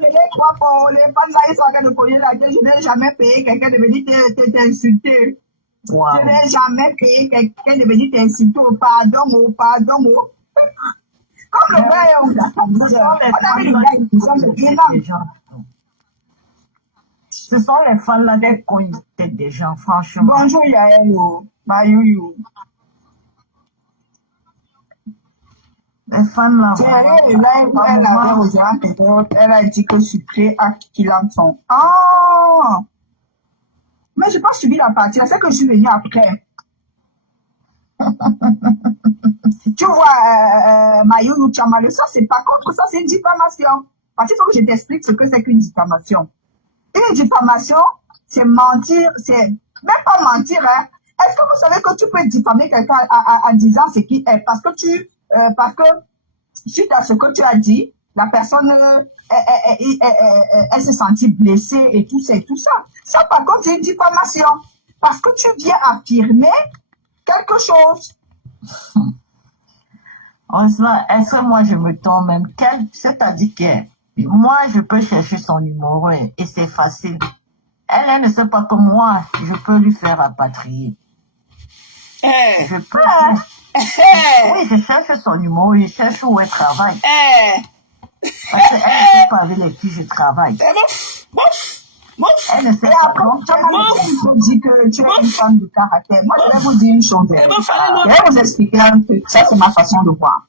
les 3 les femmes là, ils sont en train de cogner la tête. Je n'ai jamais payé quelqu'un de venir t'insulter. Wow. Je n'ai jamais payé quelqu'un de venir t'insulter. Pardon. Comme le gars est où là? On a vu le gars, ils sont énormes. Ce sont les femmes là qui cognent tête des gens, franchement. Bonjour Yael, Mayou. Les femmes là. Elle a dit que sucré à Kilanson. Ah! Mais je n'ai pas suivi la partie, c'est que je suis venue après. Tu vois, Mayou Chamale, ça c'est pas contre, ça c'est une diffamation. Parce qu'il faut que je t'explique ce que c'est qu'une diffamation. Une diffamation, c'est mentir, c'est même pas mentir, hein. Est-ce que vous savez que tu peux diffamer quelqu'un en disant ce qui est parce que suite à ce que tu as dit, la personne elle s'est sentie blessée et tout ça. Ça par contre c'est une diffamation parce que tu viens affirmer quelque chose. Est-ce que moi je me tombe même? C'est-à-dire que moi je peux chercher son numéro et c'est facile. Elle ne sait pas que moi je peux lui faire rapatrier. Je peux. Oui, je cherche son numéro, je cherche où elle travaille. Parce qu'elle ne sait pas avec qui je travaille. Elle ne sait pas. Tu dis que tu es une femme de caractère. Moi, je vais vous dire une chose. Je vais vous expliquer un truc. Ça, c'est ma façon de voir.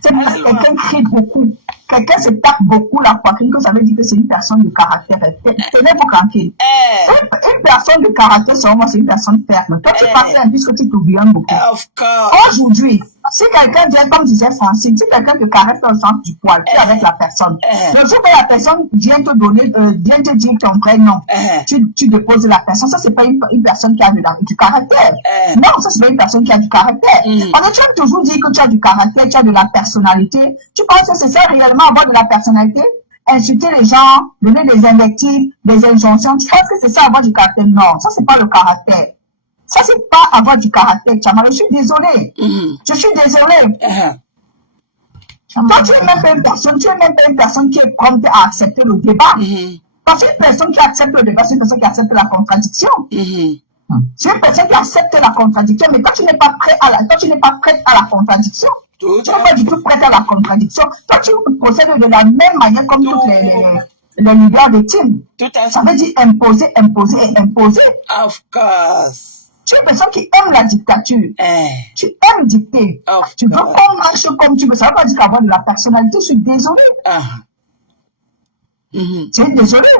C'est parce que quelqu'un crie beaucoup. Quelqu'un se tape beaucoup la poitrine, que ça veut dire que c'est une personne de caractère. Tenez-vous tranquille. Une personne de caractère, selon moi, c'est une personne ferme. Toi, tu passes un puisque tu t'oublies beaucoup. Aujourd'hui, si quelqu'un vient, comme disait Francine, si quelqu'un te caresse dans le sens du poil, tu es avec la personne. Le jour où la personne vient te donner, vient te dire ton vrai nom, tu déposes la personne. Ça, c'est pas une personne qui a du caractère. Non, ça, c'est pas une personne qui a du caractère. Parce que tu as toujours dit que tu as du caractère, tu as de la personnalité. Tu penses que c'est ça réellement avoir de la personnalité? Insulter les gens, donner des invectives, des injonctions. Tu penses que c'est ça avoir du caractère? Non, ça, c'est pas le caractère. Ça, c'est pas avoir du caractère, Chamala. Je suis désolée. Je suis désolée. Toi, tu es même pas une personne qui est prompte à accepter le débat. Parce qu'une personne qui accepte le débat, c'est une personne qui accepte la contradiction. C'est une personne qui accepte la contradiction, mais quand tu n'es pas prêt à la contradiction, tu n'es pas du tout prêt à la contradiction. Toi, tu procèdes de la même manière comme tous les leaders de team. Ça veut dire imposer. Of course. Tu es une personne qui aime la dictature. Tu aimes dicter. Tu veux qu'on marche comme tu veux. Ça ne veut pas dire qu'avoir de la personnalité. Je suis désolée. Je suis désolée.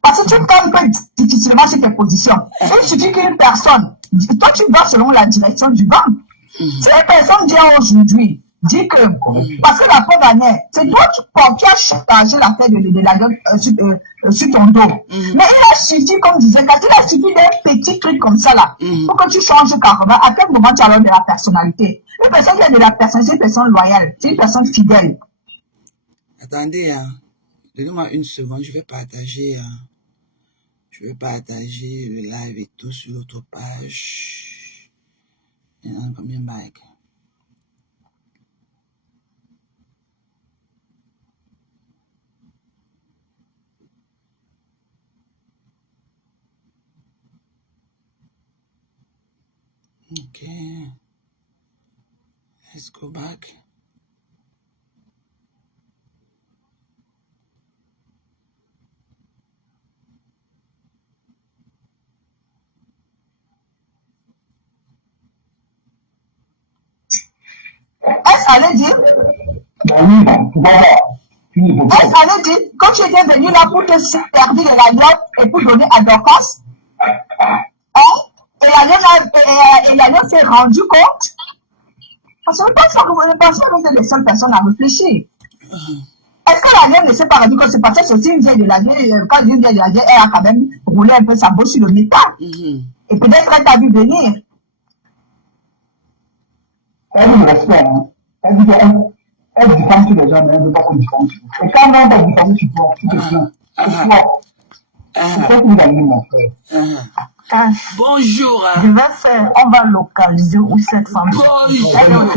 Parce que tu campes difficilement sur tes positions. Il suffit qu'une personne, toi tu vas selon la direction du banc. Si la personne vient aujourd'hui, dit que, parce que la fois dernière, c'est toi qui as chargé l'affaire de la gueule sur ton dos. Mais il a suffi, comme disait, quand il a suffi d'un petit truc comme ça là, pour que tu changes carrément. À quel moment tu as alors de la personnalité? Une personne qui a de la personnalité, c'est une personne loyale, c'est une personne fidèle. Attendez, donnez-moi une seconde, je vais partager le live et tout sur l'autre page. Il y en a combien de likes? Okay, let's go back. Est-ce allait dire? Est-ce allait dire, quand tu étais venu là pour te servir de la gueule et pour donner à Dorcas, et la gueule s'est rendu compte? Parce que je pense que vous êtes les seules personnes à réfléchir. Est-ce que la gueule ne s'est pas rendu compte? C'est parce que c'est aussi une vieille de la gueule. Quand une vieille de la gueule, elle a quand même roulé un peu sa bosse sur le métal. Et peut-être elle t'a vu venir. Elle me respecte, hein. Elle dit elle diffame sur les gens, mais elle ne veut pas qu'on diffame sur vous. Et quand on va diffamer sur toi, tu te plains. C'est toi. C'est toi qui nous amène, mon frère. Cash. Bonjour. Je vais faire, on va localiser où cette femme. Bonjour. Non,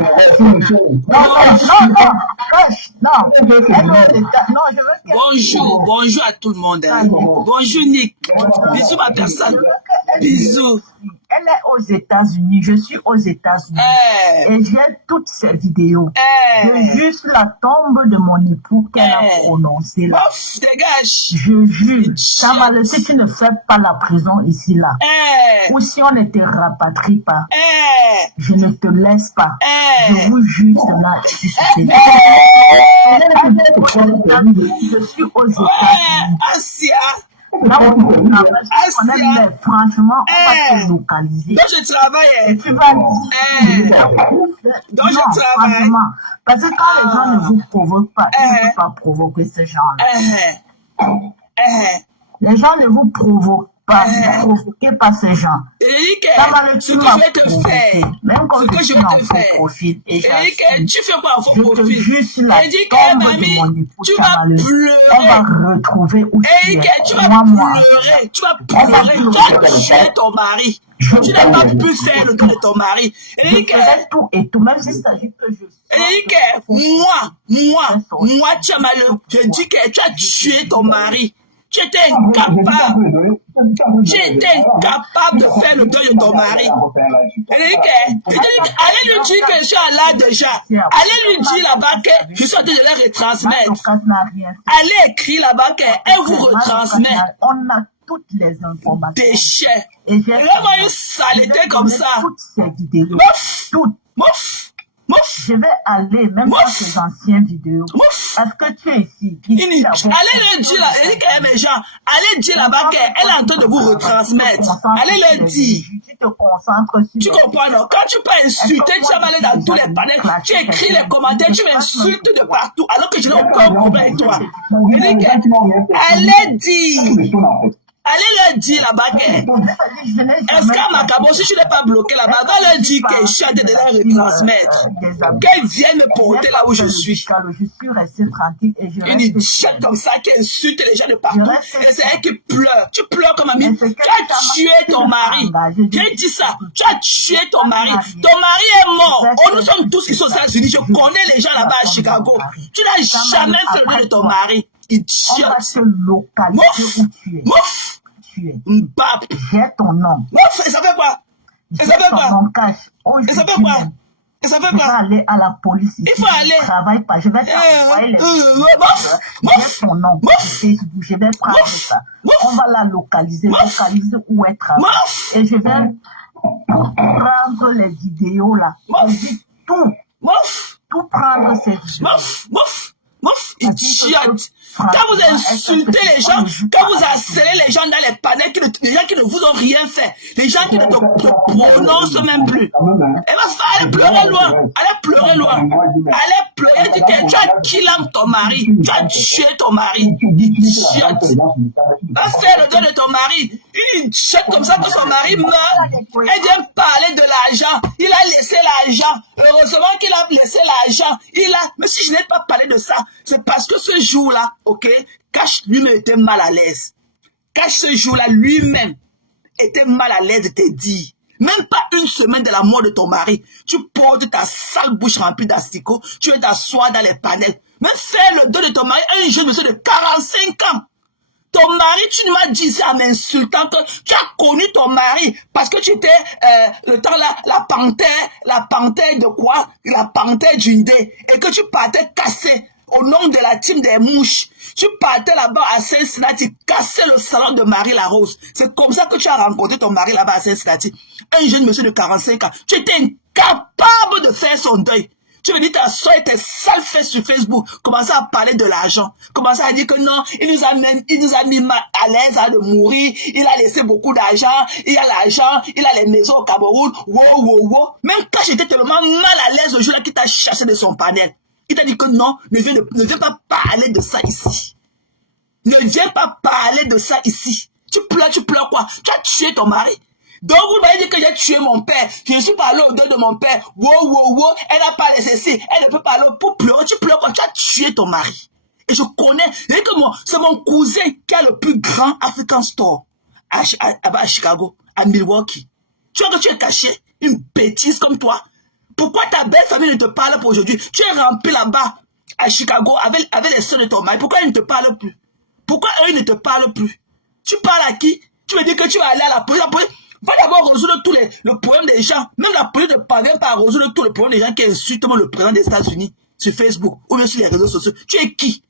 Cash, non. Elle est aux États. Non, je veux qu'elle. Bonjour, bonjour à tout le monde. Hein. Bonjour Nick. Bisous ma personne. Bisous. Elle est aux États-Unis, je suis aux États-Unis. Et j'ai toutes ces vidéos. C'est juste la tombe de mon époux qu'elle a prononcée là. Ouf, dégage. Je jure, ça m'a laissé, tu ne fais pas la prison ici là. Ou si on ne te rapatrie pas, je ne te laisse pas. Je vous jure cela. Je suis aux États-Unis. Asia. Là où tu travailles, mais franchement, on va te localiser. Donc je travaille. Et tu vas dire. Donc je travaille. Parce que quand les gens ne vous provoquent pas, ils ne peuvent pas provoquer ces gens-là. Les gens ne vous provoquent pas, ne provoquez pas ces gens. Eric, ce que je vais te faire, même comme ce que je vais te faire. Eric, tu fais quoi en faux profil? Eric, mamie, tu vas pleurer. On va retrouver où Eric, tu vas pleurer. Tu vas pleurer. Tu vas tuer ton mari. Tu n'as pas pu faire le dos de ton mari. Eric, tout et tout, même s'il s'agit que je. Eric, moi, tu as malheur. Je dis que tu as tué ton mari. Tu étais incapable. Tu étais incapable de faire le deuil de ton mari. Eric, allez lui dire que je suis là déjà. Allez lui dire là-bas que je suis en train de les retransmettre. Allez écrire là-bas qu'elle vous retransmet. On a toutes les informations. Déchets. Vraiment une saleté comme ça. Toutes ces vidéos. Toutes. Mouf. Je vais aller même dans ces anciennes vidéos. Parce que tu es ici. Allez le dire là, Eric et mes gens, allez dire là-bas qu'elle est en train de vous retransmettre. Allez le dire. Tu te concentres sur. Tu comprends, non? Quand tu peux insulter, tu vas aller dans tous les panels, tu écris les commentaires, tu m'insultes de partout, alors que je n'ai aucun problème avec toi. Eric, allez dire. Allez leur dire là-bas que est-ce qu'à Macabo, si je n'ai pas bloqué là-bas, va leur dire que je suis en train de les retransmettre. Qu'elle vienne me porter là où je suis. Je suis restée tranquille et je une idiote comme ça qui insulte les gens de partout. Et c'est elle qui pleure. Tu pleures comme ami. Tu as tué ton mari. J'ai dit ça. Tu as tué ton mari. Ton mari est mort. Oh, nous sommes tous ici aux États-Unis. Je connais les gens là-bas à Chicago. Tu n'as jamais fait le de ton mari. Idiote. Mouf. Mbap. J'ai ton nom. Mouf, et ça fait quoi? Et ça fait quoi? Et ça fait quoi? Et ça fait quoi? Je vais aller à la police. Il faut aller. Je travaille pas. Je vais t'envoyer les j'ai ton nom. Je vais prendre ça. On va la localiser. Localiser où elle travaille. Et je vais prendre les vidéos là. Tout. Tout prendre ces vidéos. Mouf, idiote. Quand vous insultez les gens, quand vous harcelez les gens dans les panels, les gens qui ne vous ont rien fait, les gens qui ne te prononcent même plus, allez pleurer loin, allez pleurer loin, allez pleurer, dis que tu as killé ton mari, tu as tué ton mari, idiote. Va faire le dos de ton mari, une idiote comme ça que son mari meurt, elle vient parler de l'argent, il a laissé l'argent, heureusement qu'il a laissé l'argent, mais si je n'ai pas parlé de ça, c'est parce que ce jour-là, ok, Cash lui-même était mal à l'aise. Cash ce jour-là lui-même était mal à l'aise de te dire, même pas une semaine de la mort de ton mari, tu portes ta sale bouche remplie d'asticots, tu es t'asseoir dans les panels, même faire le dos de ton mari, un jeune monsieur de 45 ans. Ton mari, tu m'as dit ça en m'insultant que tu as connu ton mari parce que tu étais le temps là, la panthère de quoi? La panthère d'une dé, et que tu partais casser au nom de la team des mouches. Tu partais là-bas à Cincinnati, casser le salon de Marie Larose. C'est comme ça que tu as rencontré ton mari là-bas à Cincinnati. Un jeune monsieur de 45 ans. Tu étais incapable de faire son deuil. Tu me dis, ta soeur était sale fait sur Facebook, commençait à parler de l'argent, commençait à dire que non, il nous a mis mal à l'aise de mourir, il a laissé beaucoup d'argent, il a l'argent, il a les maisons au Cameroun, wow. Même quand j'étais tellement mal à l'aise le jour-là qu'il t'a chassé de son panel, il t'a dit que non, ne viens pas parler de ça ici. Ne viens pas parler de ça ici. Tu pleures quoi? Tu as tué ton mari. Donc vous m'avez dit que j'ai tué mon père. Je suis pas allé au dos de mon père. Wow. Elle n'a pas laissé ci. Elle ne peut pas aller pour pleurer. Tu pleures quoi? Tu as tué ton mari. Et je connais. C'est mon cousin qui a le plus grand African Store à Chicago. à Milwaukee. Tu vois que tu es caché, une bêtise comme toi. Pourquoi ta belle famille ne te parle pas aujourd'hui? Tu es rempli là-bas, à Chicago, avec les soeurs de ton mari. Pourquoi ils ne te parlent plus? Pourquoi eux ne te parlent plus? Tu parles à qui? Tu me dis que tu vas aller à la police. Va d'abord résoudre tous le problème des gens. Même la police ne parvient pas à résoudre tous les problèmes des gens qui insultent le président des États-Unis sur Facebook ou bien sur les réseaux sociaux. Tu es qui?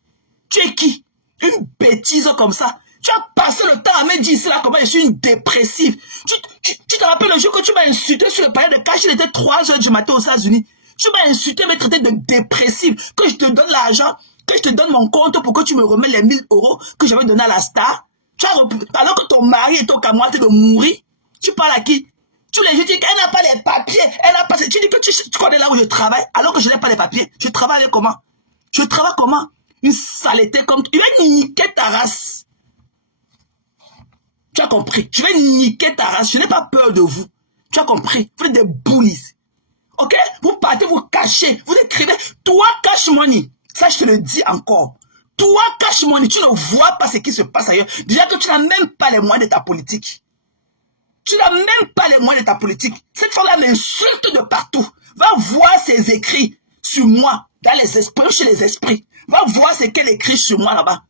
Tu es qui? Une bêtise comme ça. Tu as passé le temps à me dire là comment je suis une dépressive. Tu te rappelles le jour que tu m'as insulté sur le palais de cash, il était 3 heures du matin aux États-Unis. Tu m'as insulté, me traité de dépressive, que je te donne l'argent, que je te donne mon compte pour que tu me remettes les 1000 € que j'avais donné à la star. Alors que ton mari est au Cameroun de mourir, tu parles à qui? Tu lui dis qu'elle n'a pas les papiers, elle n'a pas... Tu dis que tu connais là où je travaille, alors que je n'ai pas les papiers. Je travaille comment? Je travaille comment? Une saleté comme... Tu vas niquer ta race. Tu as compris? Je vais niquer ta race. Je n'ai pas peur de vous. Tu as compris? Vous êtes des bullies. Ok? Vous partez, vous cachez. Vous écrivez, toi, cash money. Ça, je te le dis encore. Toi, cash money, tu ne vois pas ce qui se passe ailleurs. Déjà que tu n'as même pas les moyens de ta politique. Tu n'as même pas les moyens de ta politique. Cette femme-là m'insulte de partout. Va voir ses écrits sur moi, dans les esprits, chez les esprits. Va voir ce qu'elle écrit sur moi là-bas.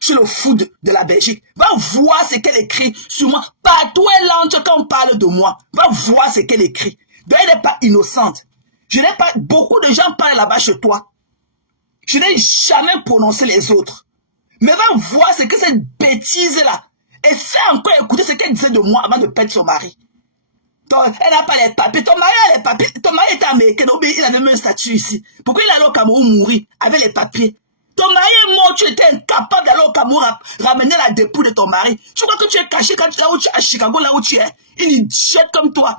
Chez le food de la Belgique. Va voir ce qu'elle écrit sur moi. Partout elle entre quand on parle de moi. Va voir ce qu'elle écrit. Donc elle n'est pas innocente. Je n'ai pas... Beaucoup de gens parlent là-bas chez toi. Je n'ai jamais prononcé les autres. Mais va voir ce que cette bêtise-là. Et fais encore écouter ce qu'elle disait de moi avant de perdre son mari. Donc, elle n'a pas les papiers. Ton mari a les papiers. Ton mari était américain. Donc, il avait même un statut ici. Pourquoi il allait au Cameroun mourir avec les papiers? Ton mari est mort. Tu étais incapable d'aller au Cameroun ramener la dépouille de ton mari. Je crois que tu es caché quand tu es là où tu es à Chicago, là où tu es. Une idiote comme toi.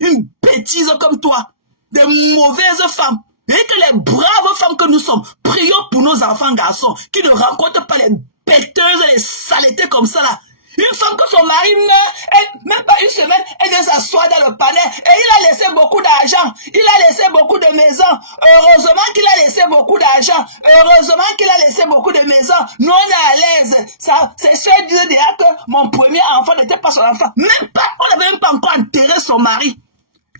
Une bêtise comme toi. Des mauvaises femmes. Et que les braves femmes que nous sommes, prions pour nos enfants garçons qui ne rencontrent pas les bêteuses et les saletés comme ça là. Une femme que son mari meurt, même pas une semaine, elle vient s'asseoir dans le palais et il a laissé beaucoup d'argent. Il a laissé beaucoup de maisons. Heureusement qu'il a laissé beaucoup d'argent. Heureusement qu'il a laissé beaucoup de maisons. Nous, on est à l'aise. C'est sûr disait déjà que mon premier enfant n'était pas son enfant. Même pas, on n'avait même pas encore enterré son mari.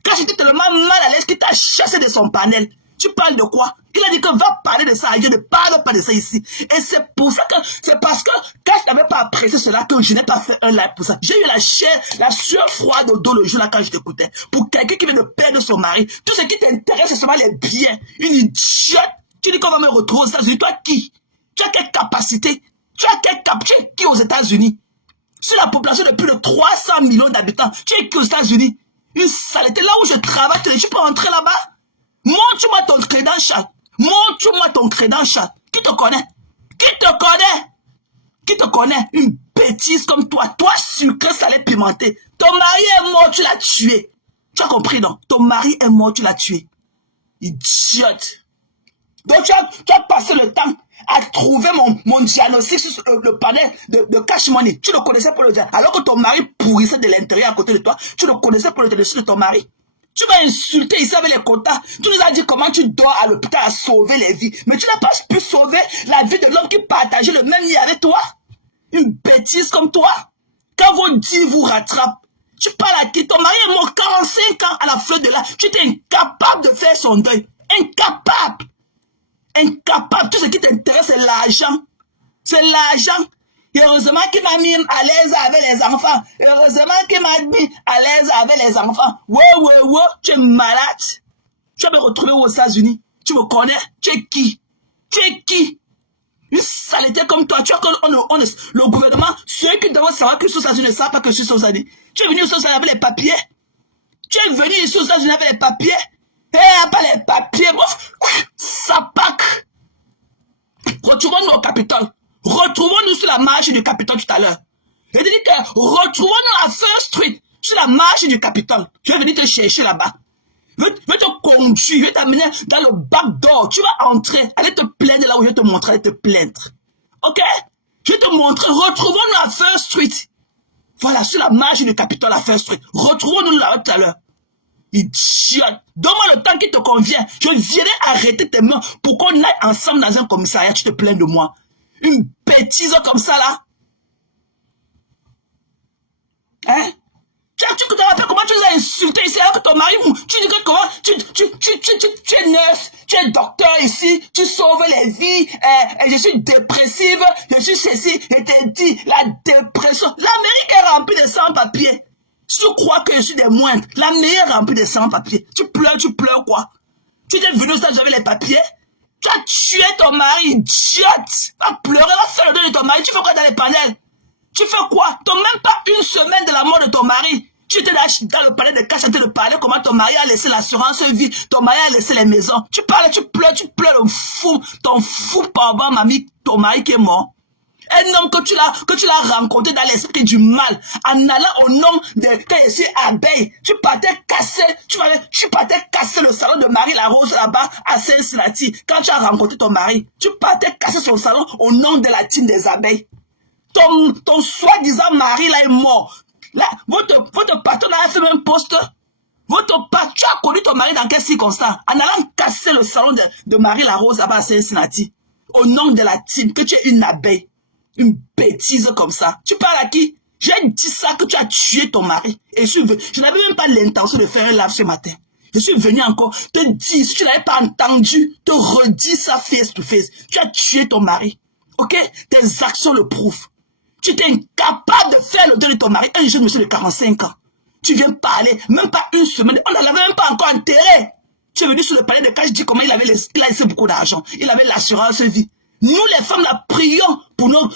Quand j'étais tellement mal à l'aise qu'il t'a chassé de son panel. Tu parles de quoi? Il a dit que va parler de ça. Je ne parle pas de ça ici. Et c'est pour ça que, c'est parce que quand je n'avais pas apprécié cela que je n'ai pas fait un live pour ça. J'ai eu la sueur froide au dos le jour là quand je t'écoutais. Pour quelqu'un qui vient de perdre son mari, tout ce qui t'intéresse c'est seulement les biens. Une idiote. Tu dis qu'on va me retrouver aux États-Unis. Toi qui? Tu as quelle capacité? Tu es qui aux États-Unis? Sur la population de plus de 300 millions d'habitants, tu es qui aux États-Unis? Une saleté. Là où je travaille, tu peux rentrer là-bas? Montre-moi ton credential. Montre-moi ton credential. Qui te connaît? Qui te connaît? Qui te connaît? Une bêtise comme toi. Toi, sucré, salé, pimenté. Ton mari est mort, tu l'as tué. Tu as compris, non? Ton mari est mort, tu l'as tué. Idiote. Donc, tu as passé le temps à trouver mon diagnostic sur le panel de cash money. Tu le connaissais pour le dire. Alors que ton mari pourrissait de l'intérieur à côté de toi, tu le connaissais pour le diagnostic de ton mari. Tu m'as insulté ici avec les quotas. Tu nous as dit comment tu dors à l'hôpital à sauver les vies. Mais tu n'as pas pu sauver la vie de l'homme qui partageait le même lit avec toi. Une bêtise comme toi. Quand vos dits vous rattrapent, tu parles à qui? Ton mari est mort 45 ans à la fleur de l'âge. Tu étais incapable de faire son deuil. Incapable. Incapable. Tout ce qui t'intéresse, c'est l'argent. C'est l'argent. Et heureusement qu'il m'a mis à l'aise avec les enfants. Heureusement qu'il m'a mis à l'aise avec les enfants. Ouais, tu es malade. Tu vas me retrouver aux États-Unis. Tu me connais? Tu es qui? Tu es qui? Une saleté comme toi. Tu vois que le gouvernement, ceux qui doivent savoir que je suis aux États-Unis ne savent pas que je suis aux États-Unis. Tu es venu aux États-Unis avec les papiers. Tu es venu ici aux États-Unis avec les papiers. Et pas les papiers. Ça pack. Retrouvons-nous au Capitole. Retrouvons-nous sur la marche du Capitole tout à l'heure. Je te dis que retrouvons-nous à First Street, sur la marche du Capitole. Je vais venir te chercher là-bas. Je vais te conduire, je vais t'amener dans le back door. Tu vas entrer, aller te plaindre là où je vais te montrer, aller te plaindre. Ok? Je vais te montrer, retrouvons-nous à First Street. Voilà, sur la marche du Capitole à First Street. Retrouvons-nous là tout à l'heure. Idiote. Donne-moi le temps qui te convient. Je viendrai arrêter tes mains pour qu'on aille ensemble dans un commissariat. Tu te plains de moi. Une bêtise comme ça là. Hein? Tu te rappelles comment tu les as insultés ici alors que ton mari, tu dis que comment, tu es nurse, tu es docteur ici, tu sauves les vies, je suis dépressive, je suis ceci, et te dit, la dépression. L'Amérique est remplie de sans-papiers. Si tu crois que je suis des moindres, l'Amérique est remplie de sans-papiers. Tu pleures quoi? Tu t'es venu ça, j'avais les papiers? Tu as tué ton mari, idiote! Va pleurer, va faire le deuil de ton mari, tu fais quoi dans les panels? Tu fais quoi? T'as même pas une semaine de la mort de ton mari. Tu étais là dans le palais de cash en train de parler comment ton mari a laissé l'assurance vie, ton mari a laissé les maisons. Tu parles, tu pleures le fou, ton fou pardon, mamie, ton mari qui est mort. Un homme que tu l'as rencontré dans l'esprit du mal, en allant au nom de quand je suis abeille, tu partais casser le salon de Marie la Rose là-bas à Cincinnati. Quand tu as rencontré ton mari, tu partais casser son salon au nom de la team des abeilles. Ton soi-disant mari là est mort. Là, votre patron a fait même poste. Tu as connu ton mari dans quelles circonstances? En allant casser le salon de Marie la Rose là-bas à Cincinnati. Au nom de la team, que tu es une abeille. Une bêtise comme ça. Tu parles à qui? J'ai dit ça que tu as tué ton mari. Et je n'avais même pas l'intention de faire un live ce matin. Je suis venu encore te dire, si tu n'avais pas entendu, te redis ça face to face. Tu as tué ton mari. Ok? Tes actions le prouvent. Tu étais incapable de faire le deuil de ton mari. Un jeune monsieur de 45 ans. Tu viens parler, même pas une semaine. On ne l'avait même pas encore enterré. Tu es venu sur le palais de cash, je dis comment il a laissé beaucoup d'argent. Il avait l'assurance vie. Nous, les femmes, la prions pour nos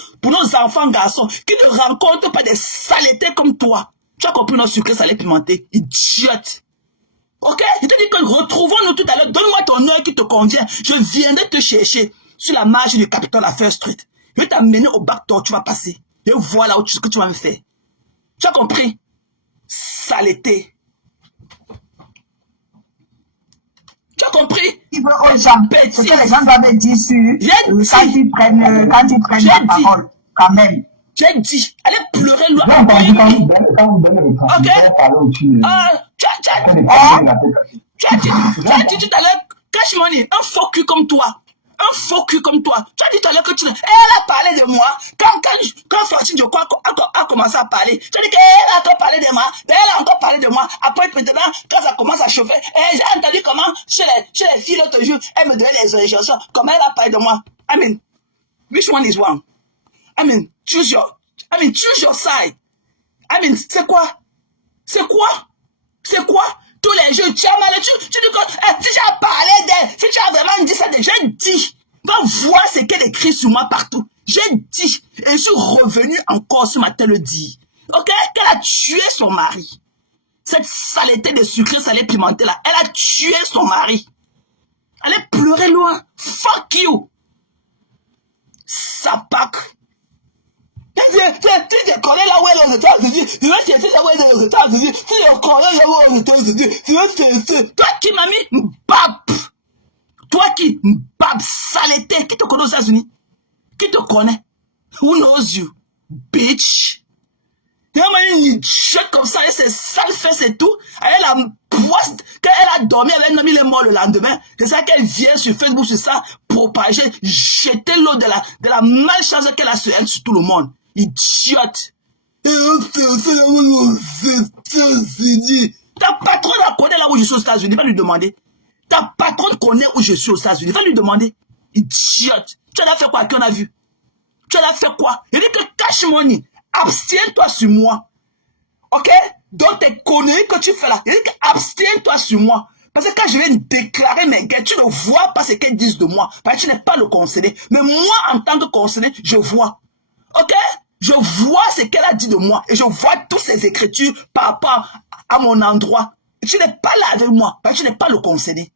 enfants garçons qui ne rencontrent pas des saletés comme toi. Tu as compris nos sucrés salés pimentés? Idiote. Ok? Je te dis que retrouvons-nous tout à l'heure. Donne-moi ton œil qui te convient. Je viendrai te chercher sur la marge du Capitole à First Street. Je vais t'amener au backdoor, tu vas passer. Et voilà ce que tu vas me faire. Tu as compris? Saleté. Tu as compris? Il veut aux gens. Ce que les gens doivent dire sur quand ils prennent la parole. Quand même. J'ai dit, allez pleurer loin. Quand vous donnez le temps, ok. Tu as dit tout à l'heure, Cash Money, un faux cul comme toi. Un faux cul comme toi. Tu as dit tout à l'heure que elle a parlé de moi. Quand Fortune de quoi a commencé à parler. Tu as dit qu'elle a encore parlé de moi. Elle a encore parlé de moi. Après, maintenant, quand ça commence à chauffer, j'ai entendu comment, chez les filles l'autre jour, elle me donnait les injections. Comment elle a parlé de moi. I mean, which one is wrong? I mean, choose your side. I mean, c'est quoi? Tous les jours, tu as mal, tu dis que, si tu as parlé d'elle, si tu as vraiment dit ça, j'ai dit, va voir ce qu'elle écrit sur moi partout. J'ai dit, et je suis revenu encore ce matin le dire. Ok? Qu'elle a tué son mari. Cette saleté de sucré salé pimenté là, elle a tué son mari. Elle est pleurée loin. Fuck you. Sapac. Tu connais là où elle est aux États-Unis. Tu vas chercher là où elle est aux États-Unis. Tu connais là où elle est aux États-Unis. Tu vas chercher. Toi qui m'as mis Mbap. Toi qui Mbap saleté. Qui te connaît aux États-Unis? Qui te connaît? Who knows you? Bitch. Il y a une idiote comme ça et c'est sale fesses et tout. Elle a poisse. Quand elle a dormi, elle a mis les morts le lendemain. C'est ça qu'elle vient sur Facebook, sur ça, propager, jeter l'eau de la malchance qu'elle a sur elle, sur tout le monde. Idiote. Ta patronne la connaît là où je suis aux États-Unis. Va lui demander. Ta patronne connaît où je suis aux États-Unis. Va lui demander. Idiote. Tu en as fait quoi qu'on a vu? Tu en as fait quoi? Il dit que Cash Money. Abstiens-toi sur moi. Ok? Donc tes conneries que tu fais là. Il dit que abstiens-toi sur moi. Parce que quand je vais déclarer mes guerres, tu ne vois pas ce qu'elles disent de moi. Parce que tu n'es pas le conseiller. Mais moi, en tant que conseiller, je vois. Ok? Je vois ce qu'elle a dit de moi. Et je vois toutes ces écritures par rapport à mon endroit. Et tu n'es pas là avec moi. Parce que tu n'es pas le conseiller.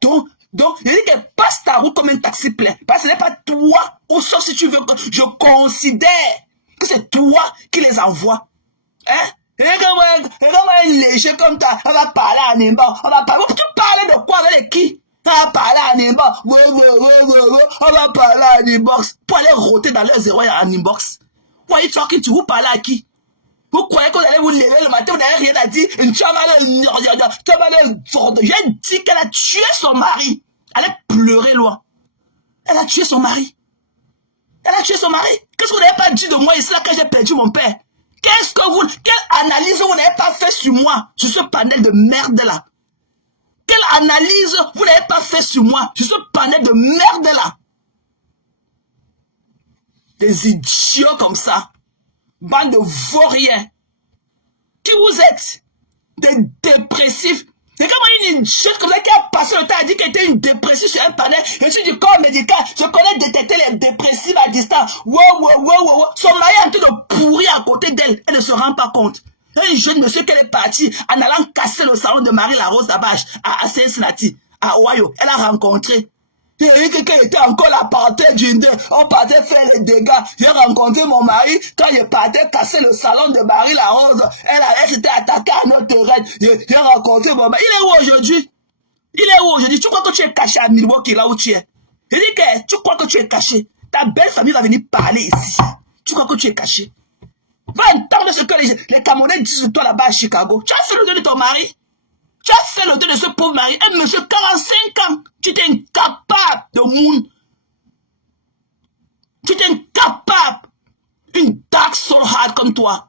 Donc, il dit que passe ta route comme un taxi plein. Parce que ce n'est pas toi. Ou sauf si tu veux que je considère que c'est toi qui les envoies. Hein? Et comment léger comme ça, on va parler à n'importe. On va parler. Tu parles de quoi avec qui? On va parler à n'importe. On va parler à inbox. Pour aller roter dans leur zéro en inbox. What are you talking to? Vous parlez à qui? Vous croyez que vous allez vous lever le matin, vous n'avez rien à dire? J'ai dit qu'elle a tué son mari. Elle a pleuré loin. Elle a tué son mari. Elle a tué son mari. Qu'est-ce que vous n'avez pas dit de moi ici là quand j'ai perdu mon père? Quelle analyse vous n'avez pas fait sur moi, sur ce panel de merde là? Quelle analyse vous n'avez pas fait sur moi, sur ce panel de merde là? Des idiots comme ça. Bande de vauriens. Qui vous êtes? Des dépressifs. C'est comme une chef comme ça qui a passé le temps à dire qu'elle était une dépressive sur un panel. Je suis du corps médical. Je connais détecter les dépressifs à distance. Wow. Son mari est en train de pourrir à côté d'elle. Elle ne se rend pas compte. Un jeune monsieur qu'elle est partie en allant casser le salon de Marie-Larose d'Abache à Cincinnati, à Ohio. Elle a rencontré. J'ai vu que quelqu'un était encore là, partait d'une deux. On partait faire les dégâts. J'ai rencontré mon mari quand je partais casser le salon de Marie-Larose. Elle s'était attaquée à notre terrain. J'ai rencontré mon mari. Il est où aujourd'hui? Tu crois que tu es caché à Milwaukee, là où tu es? J'ai dit que tu crois que tu es caché. Ta belle famille va venir parler ici. Tu crois que tu es caché? Va entendre ce que les Camerounais disent sur toi là-bas à Chicago. Tu as fait le deuil de ton mari? Tu as fait le deuil de ce pauvre mari, un monsieur 45 ans. Tu t'es incapable de monde. Tu t'es incapable. Une dark soul heart comme toi.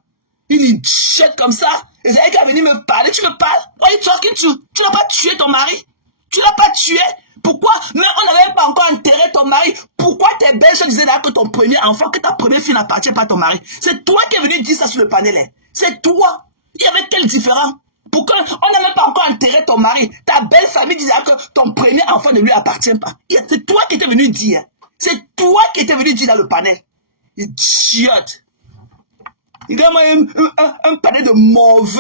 Une idiote comme ça. Et c'est elle qui a venu me parler. Tu me parles? What are you talking to? Tu n'as pas tué ton mari? Tu l'as pas tué? Pourquoi? Mais on n'avait pas encore enterré ton mari. Pourquoi tes belles se disaient là que ton premier enfant, que ta première fille n'appartient pas à ton mari? C'est toi qui es venu dire ça sur le panel. C'est toi. Il y avait quel différent? Pourquoi on n'a même pas encore enterré ton mari? Ta belle famille disait que ton premier enfant ne lui appartient pas. C'est toi qui étais venu dire. C'est toi qui étais venu dire dans le panel. Idiote. Il y a un panel de mauvais.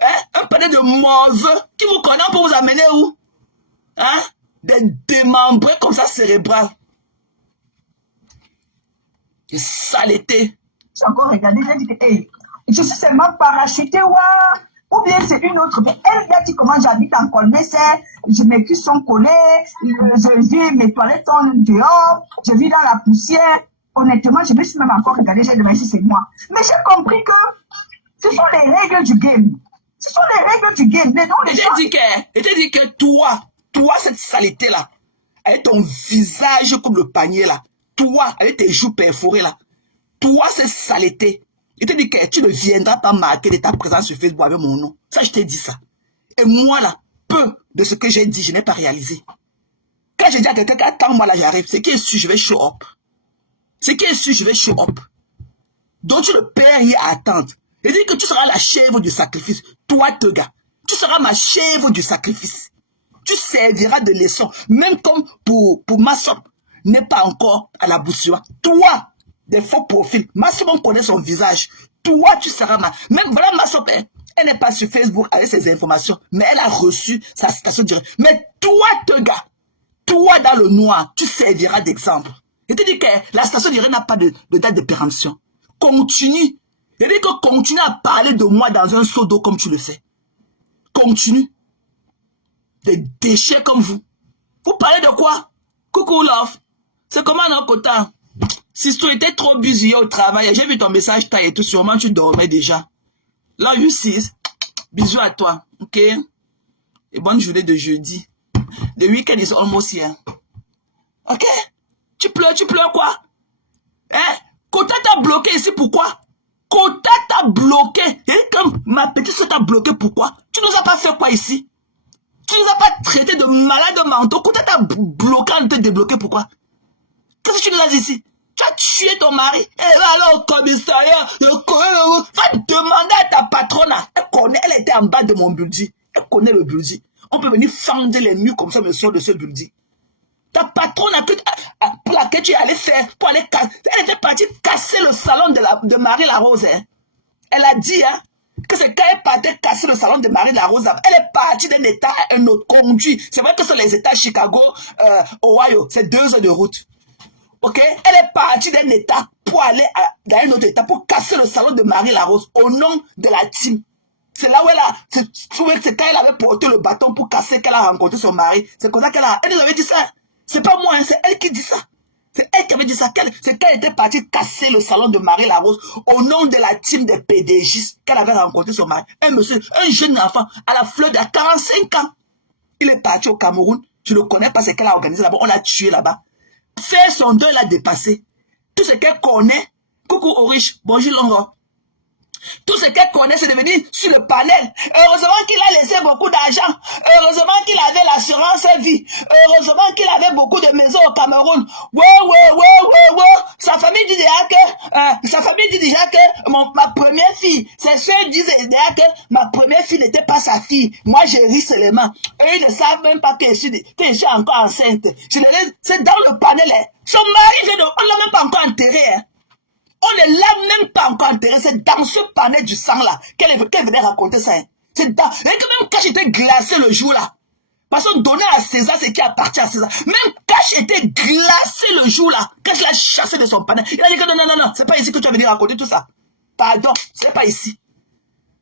Hein? Un panel de mauvais. Qui vous connaît pour vous amener où? Hein? Des démembrés comme ça cérébral. Des saletés. J'ai encore regardé, j'ai dit, hey, je suis seulement parachutée, ouais. Ou bien c'est une autre. Elle a dit comment j'habite en Colmessé, mes culs sont collés, je vis, mes toilettes sont dehors, je vis dans la poussière. Honnêtement, je me suis même encore regardé, j'ai demandé si c'est moi. Mais j'ai compris que ce sont les règles du game. Ce sont les règles du game. Mais donc, je t'ai dit que toi, cette saleté-là, avec ton visage comme le panier là, toi, avec tes joues perforées là, toi, cette saleté, je t'ai dit que tu ne viendras pas marquer de ta présence sur Facebook avec mon nom. Ça, je t'ai dit ça. Et moi là, peu de ce que j'ai dit, je n'ai pas réalisé. Quand j'ai dit à quelqu'un qu'attends-moi là, j'arrive, c'est qui est sûr, je vais show up. C'est qui est sûr, je vais show up. Donc tu ne peux rien attendre. Je dis que tu seras la chèvre du sacrifice. Toi, Tega, tu seras ma chèvre du sacrifice. Tu serviras de leçon. Même comme pour Massop, n'est pas encore à la boussole. Toi, des faux profils. Massop, on connaît son visage. Toi, tu seras ma... Même, voilà Massop, elle n'est pas sur Facebook avec ses informations, mais elle a reçu sa citation directe. Mais toi, Tega, toi dans le noir, tu serviras d'exemple. Je te dis que la station directe n'a pas de date de péremption. Continue. Je dis que continue à parler de moi dans un seau d'eau comme tu le fais. Continue. Des déchets comme vous. Vous parlez de quoi? Coucou love. C'est comment non, Kota? Si tu étais trop busy au travail, j'ai vu ton message taille et tout, sûrement tu dormais déjà. Là, you see. Bisous à toi. Ok? Et bonne journée de jeudi. The weekend is almost here. Ok? Tu pleures quoi? Hein? Kota t'a bloqué ici, pourquoi? Kota t'a bloqué. Et comme ma petite soeur t'a bloqué, pourquoi? Tu nous as pas fait quoi ici? Tu nous as pas traité de malade mental. Kota t'a bloqué en te débloquer, pourquoi? Qu'est-ce que tu nous as dit ici? Tu as tué ton mari. Elle va aller au commissariat. Va demander à ta patronne. Elle était en bas de mon building. Elle connaît le building. On peut venir fendre les murs comme ça, me sort de ce building. Ta patronne pour laquelle tu es allé faire, pour aller casser, elle était partie casser le salon de Marie-Larose. Hein. Elle a dit que c'est quand elle partait casser le salon de Marie-Larose, elle est partie d'un état à un autre conduit. C'est vrai que c'est les états Chicago, Ohio, c'est 2 heures de route. Ok? Elle est partie d'un état pour aller dans un autre état pour casser le salon de Marie-Larose au nom de la team. C'est là où c'est quand elle avait porté le bâton pour casser qu'elle a rencontré son mari. C'est comme ça elle nous avait dit ça. C'est pas moi, c'est elle qui dit ça. C'est elle qui avait dit ça. C'est qu'elle était partie casser le salon de Marie-Larose au nom de la team des PDG qu'elle avait rencontré son mari. Un monsieur, un jeune enfant à la fleur de 45 ans. Il est parti au Cameroun. Je ne connais pas ce qu'elle a organisé là-bas. On l'a tué là-bas. Faire son deuil l'a dépassé. Tout ce qu'elle connaît. Coucou Orish, bonjour Longo. Tout ce qu'elle connaît, c'est de venir sur le panel. Heureusement qu'il a laissé beaucoup d'argent. Heureusement qu'il avait l'assurance vie. Heureusement qu'il avait beaucoup de maisons au Cameroun. Sa famille dit déjà que ma première fille, ses soeurs disent déjà que ma première fille n'était pas sa fille. Moi, j'ai ri seulement. Eux, ils ne savent même pas que je suis encore enceinte. C'est dans le panel. Hein. Son mari, on ne l'a même pas encore enterré. Hein. On ne l'a même pas encore enterré. C'est dans ce panel du sang là qu'elle venait raconter ça. Hein. C'est dans... Et que même quand j'étais glacé le jour là, parce qu'on donnait à César ce qui appartient à César. Même quand j'étais glacé le jour là, quand je l'ai chassé de son panel, il a dit que non, c'est pas ici que tu vas venir raconter tout ça. Pardon, c'est pas ici.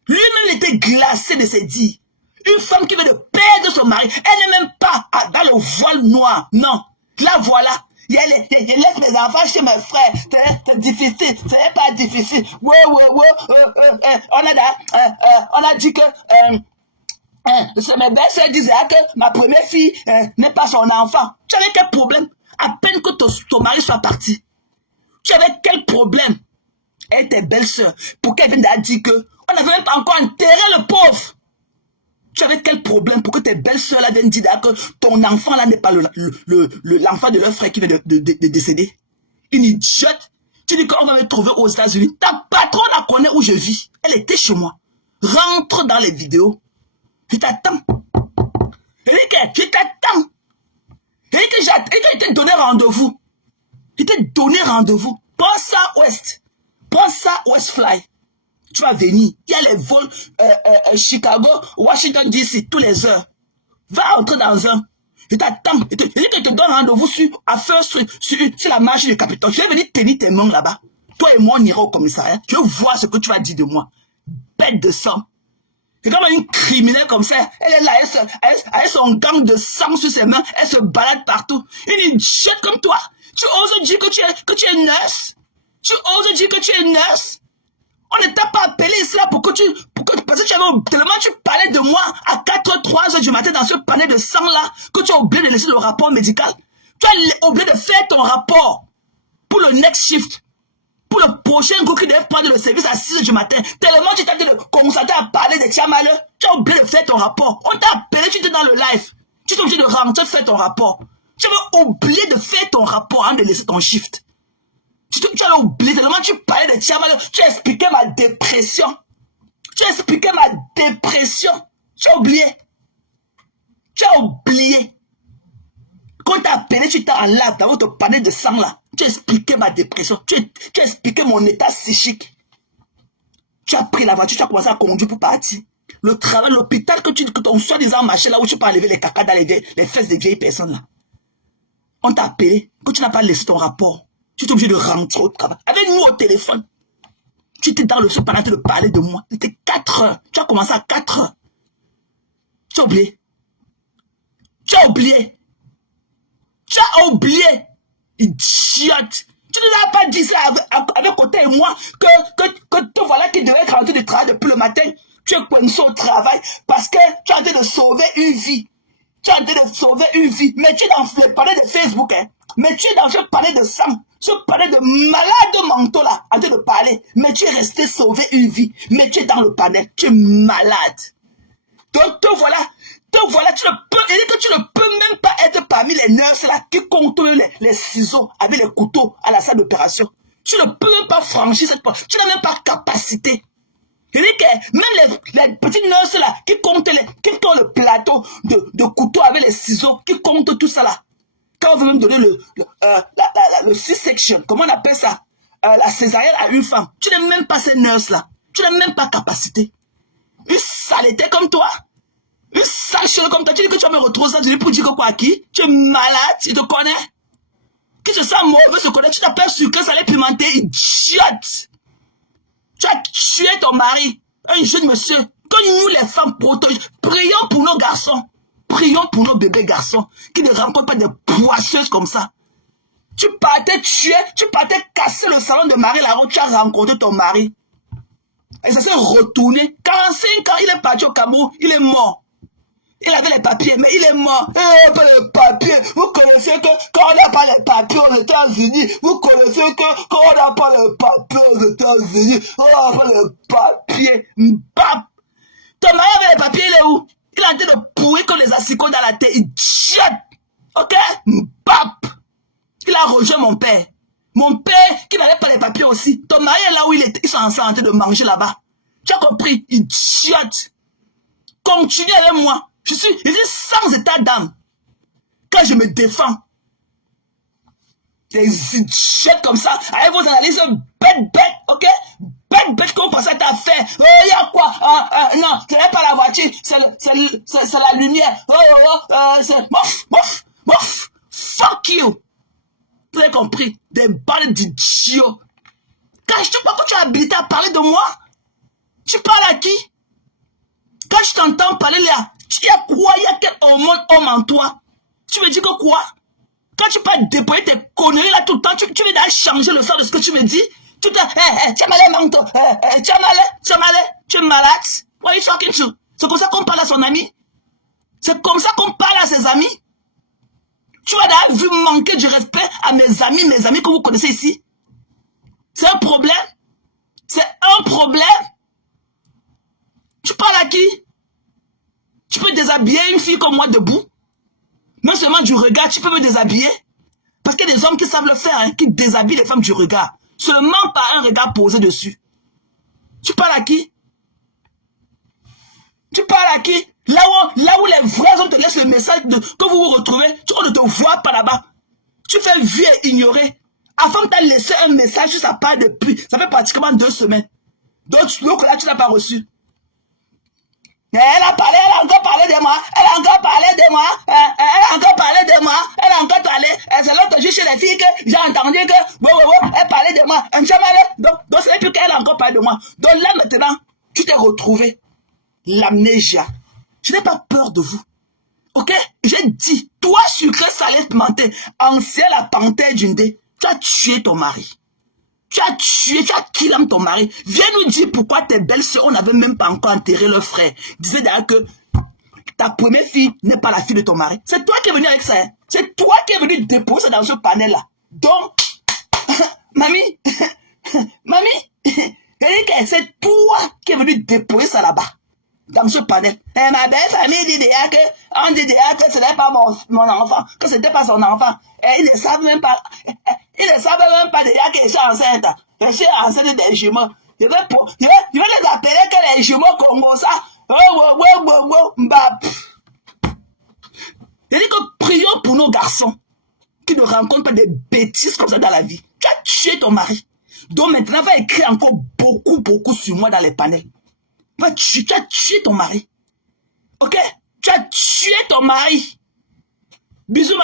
Lui-même était glacé de ses dires. Une femme qui veut de perdre son mari, elle n'est même pas dans le voile noir. Non, la voilà. Je laisse mes enfants chez mes frères. C'est difficile. Ce n'est pas difficile. On a dit que mes belles-sœurs disaient que ma première fille n'est pas son enfant. Tu avais quel problème? À peine que ton mari soit parti. Tu avais quel problème? Et tes belles-sœurs, pour qu'elles viennent dire que on n'avait même pas encore enterré le pauvre. Tu avais quel problème pour que tes belles-sœurs là viennent dire que ton enfant là n'est pas l'enfant de leur frère qui vient de décéder? Une idiote. Tu dis qu'on va me trouver aux États-Unis. Ta patronne la connaît où je vis. Elle était chez moi. Rentre dans les vidéos. Je t'attends. Eric, je t'attends. Eric, j'ai été donné rendez-vous. Je t'ai donné rendez-vous. Prends ça Ouest. Prends ça West Fly. Tu vas venir. Il y a les vols Chicago, Washington DC, tous les heures. Va entrer dans un. Je t'attends. Je te donne rendez-vous sur la marche du Capitole. Je vais venir tenir tes mains là-bas. Toi et moi, on ira au commissariat. Je veux voir ce que tu vas dire de moi. Bête de sang. C'est comme une criminelle comme ça. Elle est là, elle son gang de sang sur ses mains. Elle se balade partout. Une idiote comme toi. Tu oses dire que tu es nurse? Tu oses dire que tu es nurse? On ne t'a pas appelé ici là parce que tu parlais de moi à 3h du matin dans ce panel de sang là, que tu as oublié de laisser le rapport médical. Tu as oublié de faire ton rapport pour le next shift, pour le prochain groupe qui devait prendre le service à 6h du matin. Tellement tu t'as dit de concentrer à parler de Tiamale, tu as oublié de faire ton rapport. On t'a appelé, tu étais dans le live. Tu es obligé de rentrer faire ton rapport. Tu vas oublier de faire ton rapport avant de laisser ton shift. Tu as oublié, tellement tu parlais de Tiamale, tu as expliqué ma dépression. Tu as expliqué ma dépression. Tu as oublié. Tu as oublié. Quand tu as appelé, tu étais en live dans votre panel de sang là. Tu as expliqué ma dépression. Tu as expliqué mon état psychique. Tu as pris la voiture, tu as commencé à conduire pour partir. Le travail, l'hôpital que ton soi-disant marché là où tu peux enlever les caca dans les fesses des vieilles personnes là. On t'a appelé, que tu n'as pas laissé ton rapport. Tu es obligé de rentrer au travail. Avec nous au téléphone. Tu étais dans le sous pendant de parler de moi. C'était 4 heures. Tu as commencé à 4 heures. Tu as oublié. Tu as oublié. Tu as oublié. Idiote. Tu ne l'as pas dit ça avec côté et moi que toi voilà qui devait être en train de travailler depuis le matin. Tu es coincé au travail parce que tu es en train de sauver une vie. Tu es en train de sauver une vie. Mais tu es dans le panel de Facebook. Hein. Mais tu es dans ce panel de sang. Ce panel de malade mentaux là, en train de parler. Mais tu es resté sauver une vie. Mais tu es dans le panel. Tu es malade. Donc te voilà, tu ne peux même pas être parmi les nurses là qui contrôlent les ciseaux avec les couteaux à la salle d'opération. Tu ne peux même pas franchir cette porte. Tu n'as même pas capacité. Même les petites nurses là qui comptent le plateau de couteaux avec les ciseaux, qui comptent tout ça là. Quand on veut même donner le C-section, comment on appelle ça? La césarienne à une femme. Tu n'as même pas ces nurses là. Tu n'as même pas capacité. Une saleté comme toi. Une sale chose comme toi. Tu dis que tu vas me retrouver ça. Tu dis pour dire que quoi à qui? Tu es malade, tu te connais. Qui se sent mauvais se connaît. Tu t'appelles sucré, salé, pimenté, idiote. Tu as tué ton mari. Un jeune monsieur. Que nous les femmes protègent. Prions pour nos garçons. Prions pour nos bébés garçons. Qui ne rencontrent pas des poisseuses comme ça. Tu partais tuer. Tu partais casser le salon de Marie Laro. Tu as rencontré ton mari. Et ça s'est retourné. 45 ans, il est parti au Cameroun. Il est mort. Il avait les papiers, mais il est mort. Eh, pas les papiers. Vous connaissez que quand on n'a pas les papiers aux États-Unis, vous connaissez que quand on n'a pas les papiers aux États-Unis, on n'a pas les papiers. Mbap. Ton mari avait les papiers, il est où? Il est en train de pourrir comme les assicots dans la tête. Il jette. Ok? Mbap. Il a rejoint mon père. Mon père, qui n'avait pas les papiers aussi. Ton mari est là où il était. Ils sont en train de manger là-bas. Tu as compris? Idiote. Continue avec moi. Je suis sans état d'âme. Quand je me défends. Des idiotes comme ça. Avec vos analyses bêtes, ok? Bête qu'on pensait à faire. Oh, il y a quoi? Non, ce n'est pas la voiture. C'est la lumière. C'est mof. Fuck you. Vous avez compris? Des balles d'idiots. Quand je te vois que tu es habilité à parler de moi, tu parles à qui? Quand je t'entends parler là, il y a quoi? Il y a quel homme en toi? Tu me dis que quoi? Quand tu peux déployer tes conneries là tout le temps, tu veux d'ailleurs changer le sens de ce que tu me dis? Tu es malade, manto. Tu es malade. What are you talking to? C'est comme ça qu'on parle à son ami? C'est comme ça qu'on parle à ses amis? Tu vas d'ailleurs vu manquer du respect à mes amis que vous connaissez ici? C'est un problème? C'est un problème? Tu parles à qui? Tu peux déshabiller une fille comme moi debout? Non seulement du regard, tu peux me déshabiller? Parce qu'il y a des hommes qui savent le faire, hein, qui déshabillent les femmes du regard. Seulement par un regard posé dessus. Tu parles à qui? Tu parles à qui? Là où les vrais hommes te laissent le message que vous vous retrouvez, on ne te voit pas là-bas. Tu fais vieux et ignorer. Avant que tu aies laissé un message sur sa page depuis, ça fait pratiquement 2 semaines. Donc là, tu n'as pas reçu. Elle a encore parlé de moi. Elle a encore parlé de moi. C'est l'autre jour chez les filles que j'ai entendu que, elle parlait de moi. Donc c'est plus qu'elle a encore parlé de moi. Donc là, maintenant, tu t'es retrouvé. L'amnésia. Je n'ai pas peur de vous. Ok? J'ai dit, toi, sucré, salé, menté, ancien la panthère d'une dé, tu as tué ton mari. Tu as killé ton mari. Viens nous dire pourquoi tes belles-sœurs, on n'avait même pas encore enterré leur frère. Disais d'ailleurs que ta première fille n'est pas la fille de ton mari. C'est toi qui es venu avec ça. Hein? C'est toi qui es venu déposer ça dans ce panel-là. Donc, mamie, c'est toi qui es venu déposer ça là-bas. Dans ce panel. Et ma belle famille dit déjà que ce n'est pas mon enfant, que ce n'était pas son enfant. Et ils ne savent même pas déjà que je suis enceinte. Je suis enceinte des jumeaux. Je vais les appeler que les jumeaux Congo ça. Je dis que prions pour nos garçons qui ne rencontrent pas des bêtises comme ça dans la vie. Tu as tué ton mari. Donc maintenant, va écrire encore beaucoup sur moi dans les panels. Tu as tué ton mari. Ok? Tu as tué ton mari. Bisous,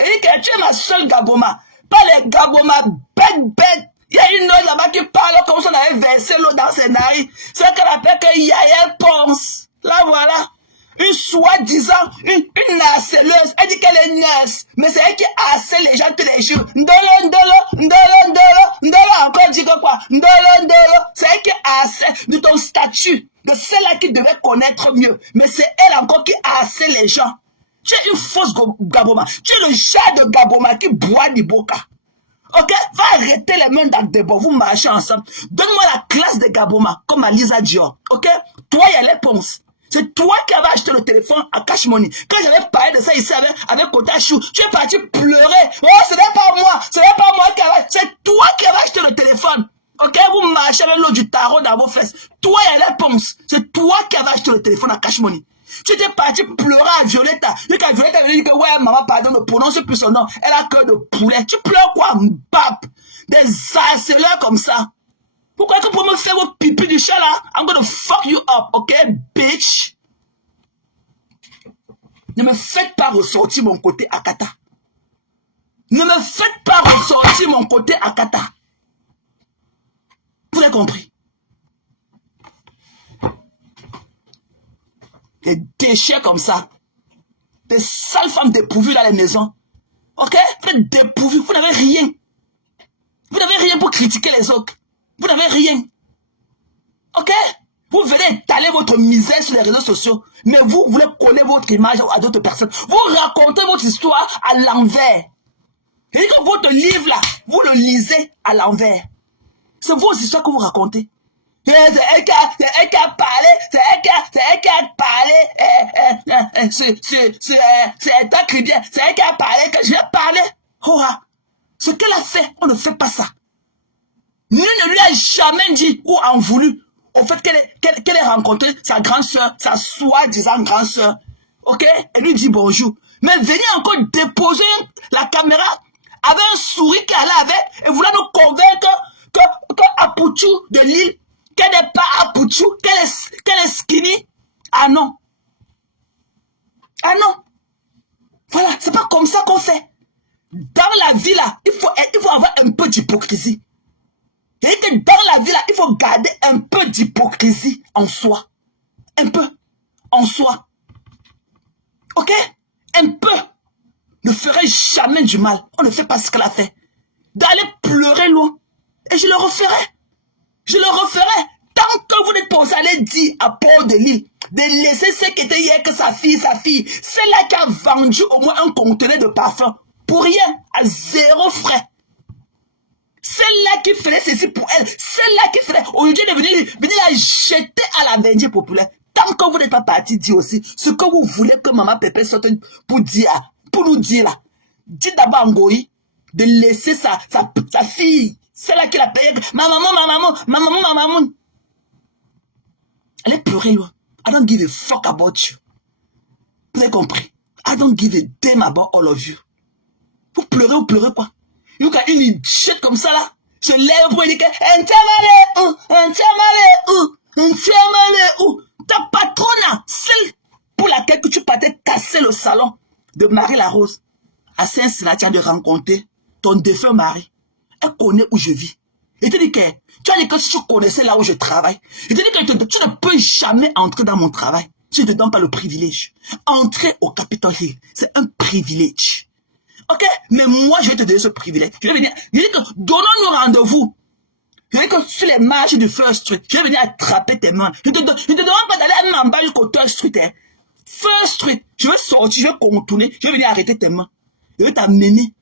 tu es ma seule Gaboma. Pas les Gaboma bête. Il y a une autre là-bas qui parle comme si on avait versé l'eau dans ses narines. C'est ce qu'elle appelle que Yael pense. Là, voilà. Une soi-disant, une harceleuse. Elle dit qu'elle est nurse. Mais c'est elle qui harcèle les gens tous les jours. Ndolo, encore dit que quoi? Ndolo. C'est elle qui harcèle de ton statut. De celle-là qui devait connaître mieux. Mais c'est elle encore qui harcèle les gens. Tu es une fausse Gaboma. Tu es le genre de Gaboma qui boit du boca. Ok? Va arrêter les mains dans des bons. Vous marchez ensemble. Donne-moi la classe de Gaboma. Comme à Lisa Dior. Ok? Toi, il y a les ponces. C'est toi qui avais acheté le téléphone à Cash Money. Quand j'avais parlé de ça ici avec Kota Chou, tu es parti pleurer. Oh, ce n'est pas moi. C'est toi qui avais acheté le téléphone. Ok, vous marchez avec l'eau du tarot dans vos fesses. Toi, il y a la ponce. C'est toi qui avais acheté le téléphone à Cash Money. Tu étais parti pleurer à Violetta. Et quand Violetta avait dit que ouais, maman, pardon, ne prononce plus son nom. Elle a cœur de poulet. Tu pleures quoi, mbap? Des harceleurs comme ça. Pourquoi que pour me faire vos pipi du chat là? I'm gonna fuck you up, ok, bitch? Ne me faites pas ressortir mon côté Akata. Ne me faites pas ressortir mon côté Akata. Vous avez compris? Des déchets comme ça. Des sales femmes dépourvues dans les maisons. Ok? Vous êtes dépourvues, vous n'avez rien. Vous n'avez rien pour critiquer les autres. Vous n'avez rien. Ok? Vous venez étaler votre misère sur les réseaux sociaux, mais vous voulez coller votre image à d'autres personnes. Vous racontez votre histoire à l'envers. Et que votre livre là, vous le lisez à l'envers. C'est vos histoires que vous racontez. C'est elle qui a parlé, c'est elle qui a parlé, c'est ta cribière, c'est elle qui a parlé, que j'ai parlé. Oh, ce qu'elle a fait, on ne fait pas ça. Nul ne lui a jamais dit ou en voulu au fait qu'elle ait rencontré sa grande soeur, sa soi-disant grande soeur. Ok? Elle lui dit bonjour. Mais venir encore déposer la caméra avec un sourire qu'elle avait et vouloir nous convaincre que Apouchou de Lille, qu'elle n'est pas Apouchou, qu'elle est skinny. Ah non. Ah non. Voilà, c'est pas comme ça qu'on fait. Dans la vie là, il faut avoir un peu d'hypocrisie. Et que dans la vie là, il faut garder un peu d'hypocrisie en soi. Un peu. En soi. Ok? Un peu. Ne ferait jamais du mal. On ne fait pas ce qu'elle a fait. D'aller pleurer loin. Et je le referai. Je le referai. Tant que vous n'êtes pas allé dire à Paul de Lille de laisser ce qui était hier que sa fille, celle-là qui a vendu au moins un conteneur de parfum. Pour rien. À 0 frais. Celle-là qui faisait ceci pour elle. Celle-là qui faisait. Aujourd'hui, de venir la jeter à la vendue populaire. Tant que vous n'êtes pas parti dire aussi ce que vous voulez que maman Pépé sorte pour dire, pour nous dire là. Dites d'abord à Ngoï de laisser sa fille, celle-là qui l'a payé. Ma maman. Elle est pleurée loin. I don't give a fuck about you. Vous avez compris? I don't give a damn about all of you. Vous pleurez quoi? Il y a une idiot comme ça là, se lève pour dire que un où ta patronne, celle pour laquelle tu partais casser le salon de Marie la Rose à Saint-Sébastien de rencontrer ton défunt mari. Elle connaît où je vis. Et te dit que tu as dit que si tu connaissais là où je travaille, et te dit que tu ne peux jamais entrer dans mon travail si je ne te donne pas le privilège. Entrer au Capitol Hill, c'est un privilège. Ok, mais moi je vais te donner ce privilège. Je vais venir, je dis que donnons-nous rendez-vous. Je vais que sur les marches du First Street, je vais venir attraper tes mains. Je ne te demande pas d'aller en bas jusqu'au Third Street. Hein. First Street, je vais sortir, je vais contourner, je vais venir arrêter tes mains. Je vais t'amener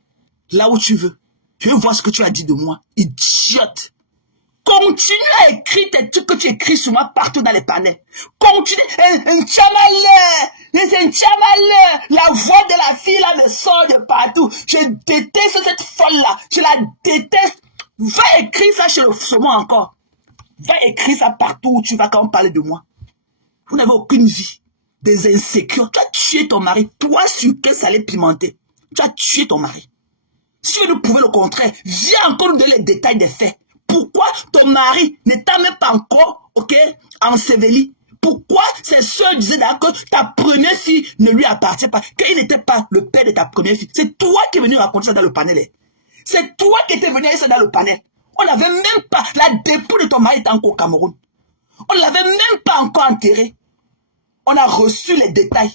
là où tu veux. Je vais voir ce que tu as dit de moi. Idiote. Continue à écrire tes trucs que tu écris sur moi partout dans les panels. Continue. Un tchamaleur. La voix de la fille là me sort de partout. Je déteste cette folle là. Je la déteste. Va écrire ça sur moi encore. Va écrire ça partout où tu vas quand on parle de moi. Vous n'avez aucune vie. Des insécures. Tu as tué ton mari. Toi, sur quel salé pimenté. Tu as tué ton mari. Si tu veux nous prouver le contraire, viens encore nous donner les détails des faits. Pourquoi ton mari ne t'a même pas encore, ok, enseveli? Pourquoi ses soeurs disaient d'accord que ta première fille ne lui appartient pas, qu'il n'était pas le père de ta première fille? C'est toi qui es venu raconter ça dans le panel. C'est toi qui étais venu ça dans le panel. On n'avait même pas, la dépouille de ton mari était encore au Cameroun. On ne l'avait même pas encore enterré. On a reçu les détails.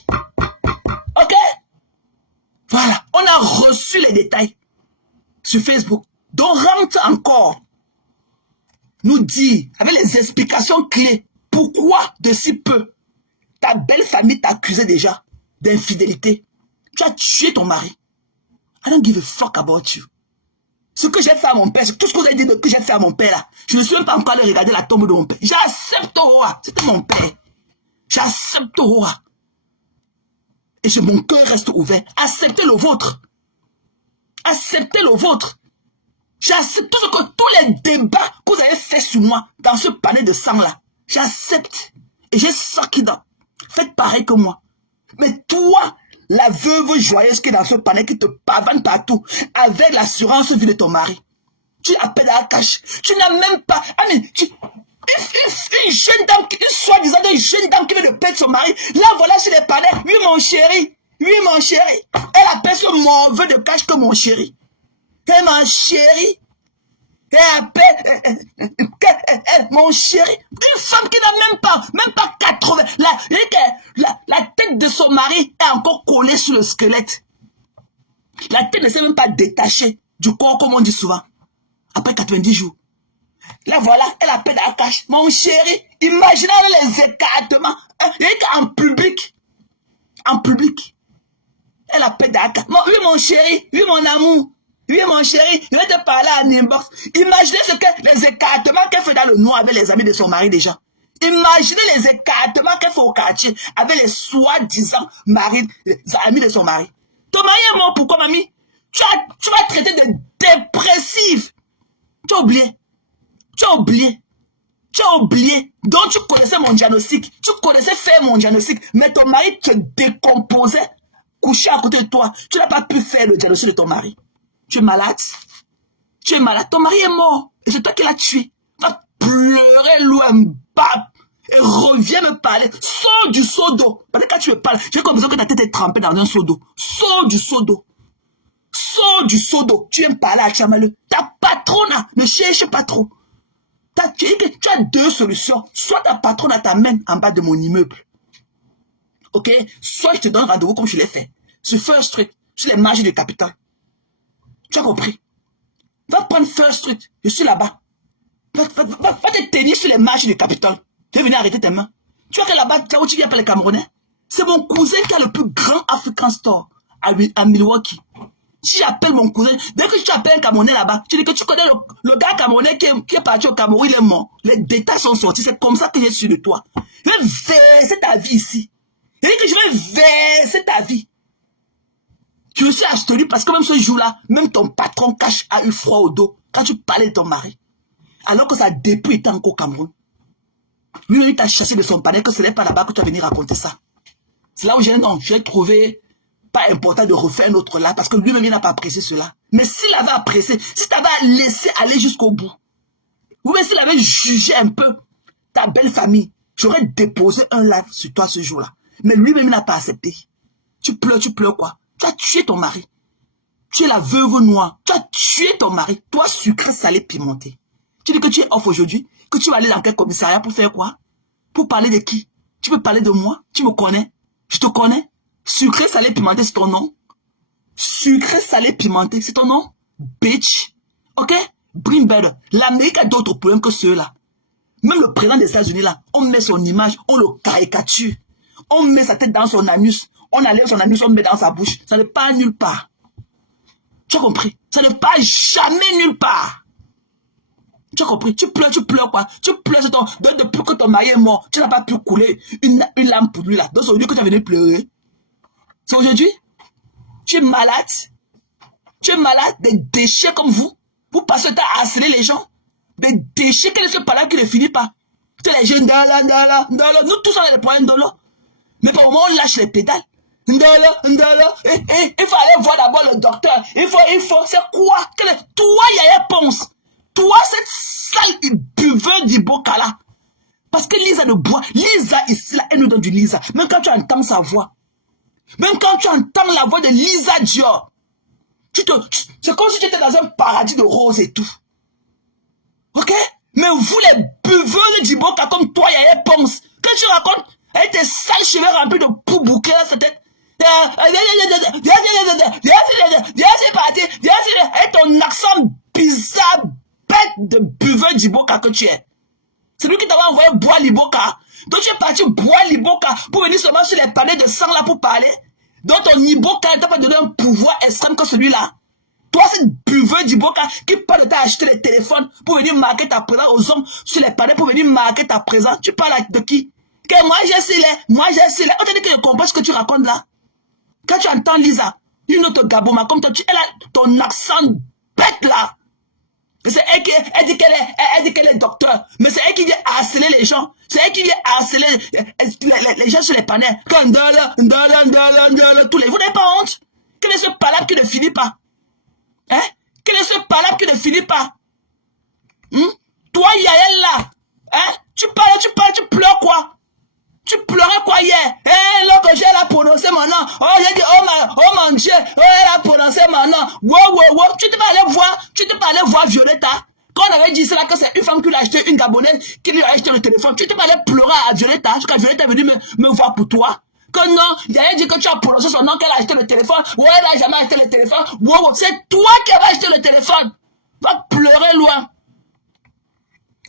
Ok? Voilà, on a reçu les détails sur Facebook. Donc rentre encore nous dire, avec les explications clés, pourquoi de si peu ta belle famille t'accusait déjà d'infidélité. Tu as tué ton mari. I don't give a fuck about you. Ce que j'ai fait à mon père, tout ce que vous avez dit que j'ai fait à mon père là, je ne suis même pas encore allé regarder la tombe de mon père. J'accepte Oa, c'était mon père. J'accepte Oa. Et mon cœur reste ouvert. Acceptez le vôtre. Acceptez le vôtre. J'accepte tous les débats que vous avez fait sur moi dans ce panel de sang là. J'accepte. Et j'ai sorti dans. Faites pareil que moi. Mais toi, la veuve joyeuse qui est dans ce panel, qui te pavane partout, avec l'assurance vie de ton mari. Tu appelles à la cache. Tu n'as même pas. Ah mais une jeune dame, une soi-disant jeune dame qui veut de perdre son mari. Là voilà sur les panels. Oui mon chéri. Oui mon chéri. Elle appelle ce mauvais de cache que mon chéri. Et ma chérie, elle appelle, mon chéri, une femme qui n'a même pas 80, la tête de son mari est encore collée sur le squelette. La tête ne s'est même pas détachée du corps, comme on dit souvent, après 90 jours. Là, voilà, elle appelle Akash. Mon chéri, imaginez les écartements. En public. En public. Elle appelle Akash. Oui, mon chéri. Oui, mon amour. Oui, mon chéri. Je vais te parler en inbox. Imaginez ce que les écartements qu'elle fait dans le noir avec les amis de son mari déjà. Imaginez les écartements qu'elle fait au quartier avec les soi-disant amis de son mari. Ton mari est mort, pourquoi, mamie? Tu vas traiter de dépressif. Tu as oublié. Tu as oublié. Tu as oublié. Donc tu connaissais mon diagnostic. Tu connaissais faire mon diagnostic. Mais ton mari te décomposait. Couché à côté de toi. Tu n'as pas pu faire le diagnostic de ton mari. Tu es malade. Tu es malade. Ton mari est mort. Et c'est toi qui l'as tué. Va pleurer loin bas. Et reviens me parler. Sors du seau d'eau. Parce que quand tu me parles, j'ai comme besoin que ta tête est trempée dans un seau d'eau. Sors du seau d'eau. Sors du seau d'eau. Tu viens me parler à Chamaleu. Ta patronne, ne cherche pas trop. Tu as deux solutions. Soit ta patronne t'amène en bas de mon immeuble. Ok? Soit je te donne rendez-vous comme je l'ai fait. Sur First Street. Sur les marges du capital. Tu as compris? Va prendre First Street. Je suis là-bas. Va te tenir sur les marges du capital. Je vais venir arrêter tes mains. Tu vois que là-bas, là où tu viens par les Camerounais, c'est mon cousin qui a le plus grand African Store à Milwaukee. Si j'appelle mon cousin, dès que tu appelles un Camerounais là-bas, tu dis que tu connais le gars Camerounais qui est parti au Cameroun, il est mort. Les détails sont sortis, c'est comme ça que j'ai su de toi. Je vais verser ta vie ici. Je dis que je vais verser ta vie. Tu suis astoli parce que même ce jour-là, même ton patron a eu froid au dos quand tu parlais de ton mari. Alors que ça depuis était encore au Cameroun. Lui, il t'a chassé de son panel que ce n'est pas là-bas que tu vas venir raconter ça. C'est là où j'ai trouvé pas important de refaire un autre là parce que lui-même il n'a pas apprécié cela. Mais s'il avait apprécié, si tu avais laissé aller jusqu'au bout, ou bien s'il avait jugé un peu ta belle famille, j'aurais déposé un live sur toi ce jour-là. Mais lui-même il n'a pas accepté. Tu pleures quoi? Tu as tué ton mari. Tu es la veuve noire. Tu as tué ton mari. Toi, sucré, salé, pimenté. Tu dis que tu es off aujourd'hui, que tu vas aller dans quel commissariat pour faire quoi? Pour parler de qui? Tu peux parler de moi? Tu me connais? Je te connais? Sucré, salé, pimenté, c'est ton nom? Sucré, salé, pimenté, c'est ton nom? Bitch. Ok? Bring better. L'Amérique a d'autres problèmes que ceux-là. Même le président des États-Unis, là, on met son image, on le caricature. On met sa tête dans son anus. On enlève son anus, on met dans sa bouche. Ça ne part nulle part. Tu as compris? Ça ne part jamais nulle part. Tu as compris? Tu pleures quoi? Tu pleures sur ton... Depuis que ton mari est mort, tu n'as pas pu couler une larme pour lui là. Donc c'est aujourd'hui que tu as venu pleurer. C'est aujourd'hui? Tu es malade? Tu es malade? Des déchets comme vous? Vous passez le temps à harceler les gens? Des déchets, quel est ce palais qui ne finit pas? C'est les jeunes, nous tous on a des problèmes d'olo. Mais pour le moment on lâche les pédales. Il faut aller voir d'abord le docteur. Il faut, c'est quoi? Toi, Yaya Ponce. Toi, cette sale buveur d'Iboka là. Parce que Lisa ne boit. Lisa ici, là, elle nous donne du Lisa. Même quand tu entends sa voix. Même quand tu entends la voix de Lisa Dior. C'est comme si tu étais dans un paradis de roses et tout. Ok? Mais vous, les buveurs d'Iboka comme toi, Yaya Ponce. Que tu racontes? Avec tes sales cheveux remplis de poux bouclés là, c'était... Viens, parti. Et ton accent bizarre, bête de buveur d'Iboka que tu es. C'est lui qui t'avait envoyé boire l'Iboka. Donc tu es parti boire l'Iboka pour venir seulement sur les panneaux de sang là pour parler. Donc ton Iboka ne t'a pas donné un pouvoir extrême que celui-là. Toi, c'est buveur d'Iboka qui parle de t'acheter les téléphones pour venir marquer ta présence aux hommes sur les panneaux pour venir marquer ta présence. Tu parles de qui? Que moi j'ai scellé. On t'a dit que je comprends ce que tu racontes là. Quand tu entends Lisa, une autre Gaboma comme toi, elle a ton accent bête là. C'est elle dit qu'elle est docteur. Mais c'est elle qui vient harceler les gens. C'est elle qui vient harceler les gens sur les panels. Comme tous les... Vous n'avez pas honte? Quel est ce palabre qui ne finit pas? Hein? Quel est ce palabre qui ne finit pas? Toi, Yael là, hein? Tu pleures quoi? Tu pleurais quoi hier? Là que j'ai prononcé mon nom. Oh, j'ai dit, oh mon Dieu, elle a prononcé mon nom. Wow. Tu t'es pas allé voir Violetta. Quand on avait dit cela, que c'est une femme qui lui a acheté, une Gabonaise, qui lui a acheté le téléphone. Tu t'es pas allé pleurer à Violetta, jusqu'à Violetta est venue me voir pour toi. Que non, il a dit que tu as prononcé son nom, qu'elle a acheté le téléphone. Ouais, elle n'a jamais acheté le téléphone. Wow, c'est toi qui avais acheté le téléphone. Va pleurer loin.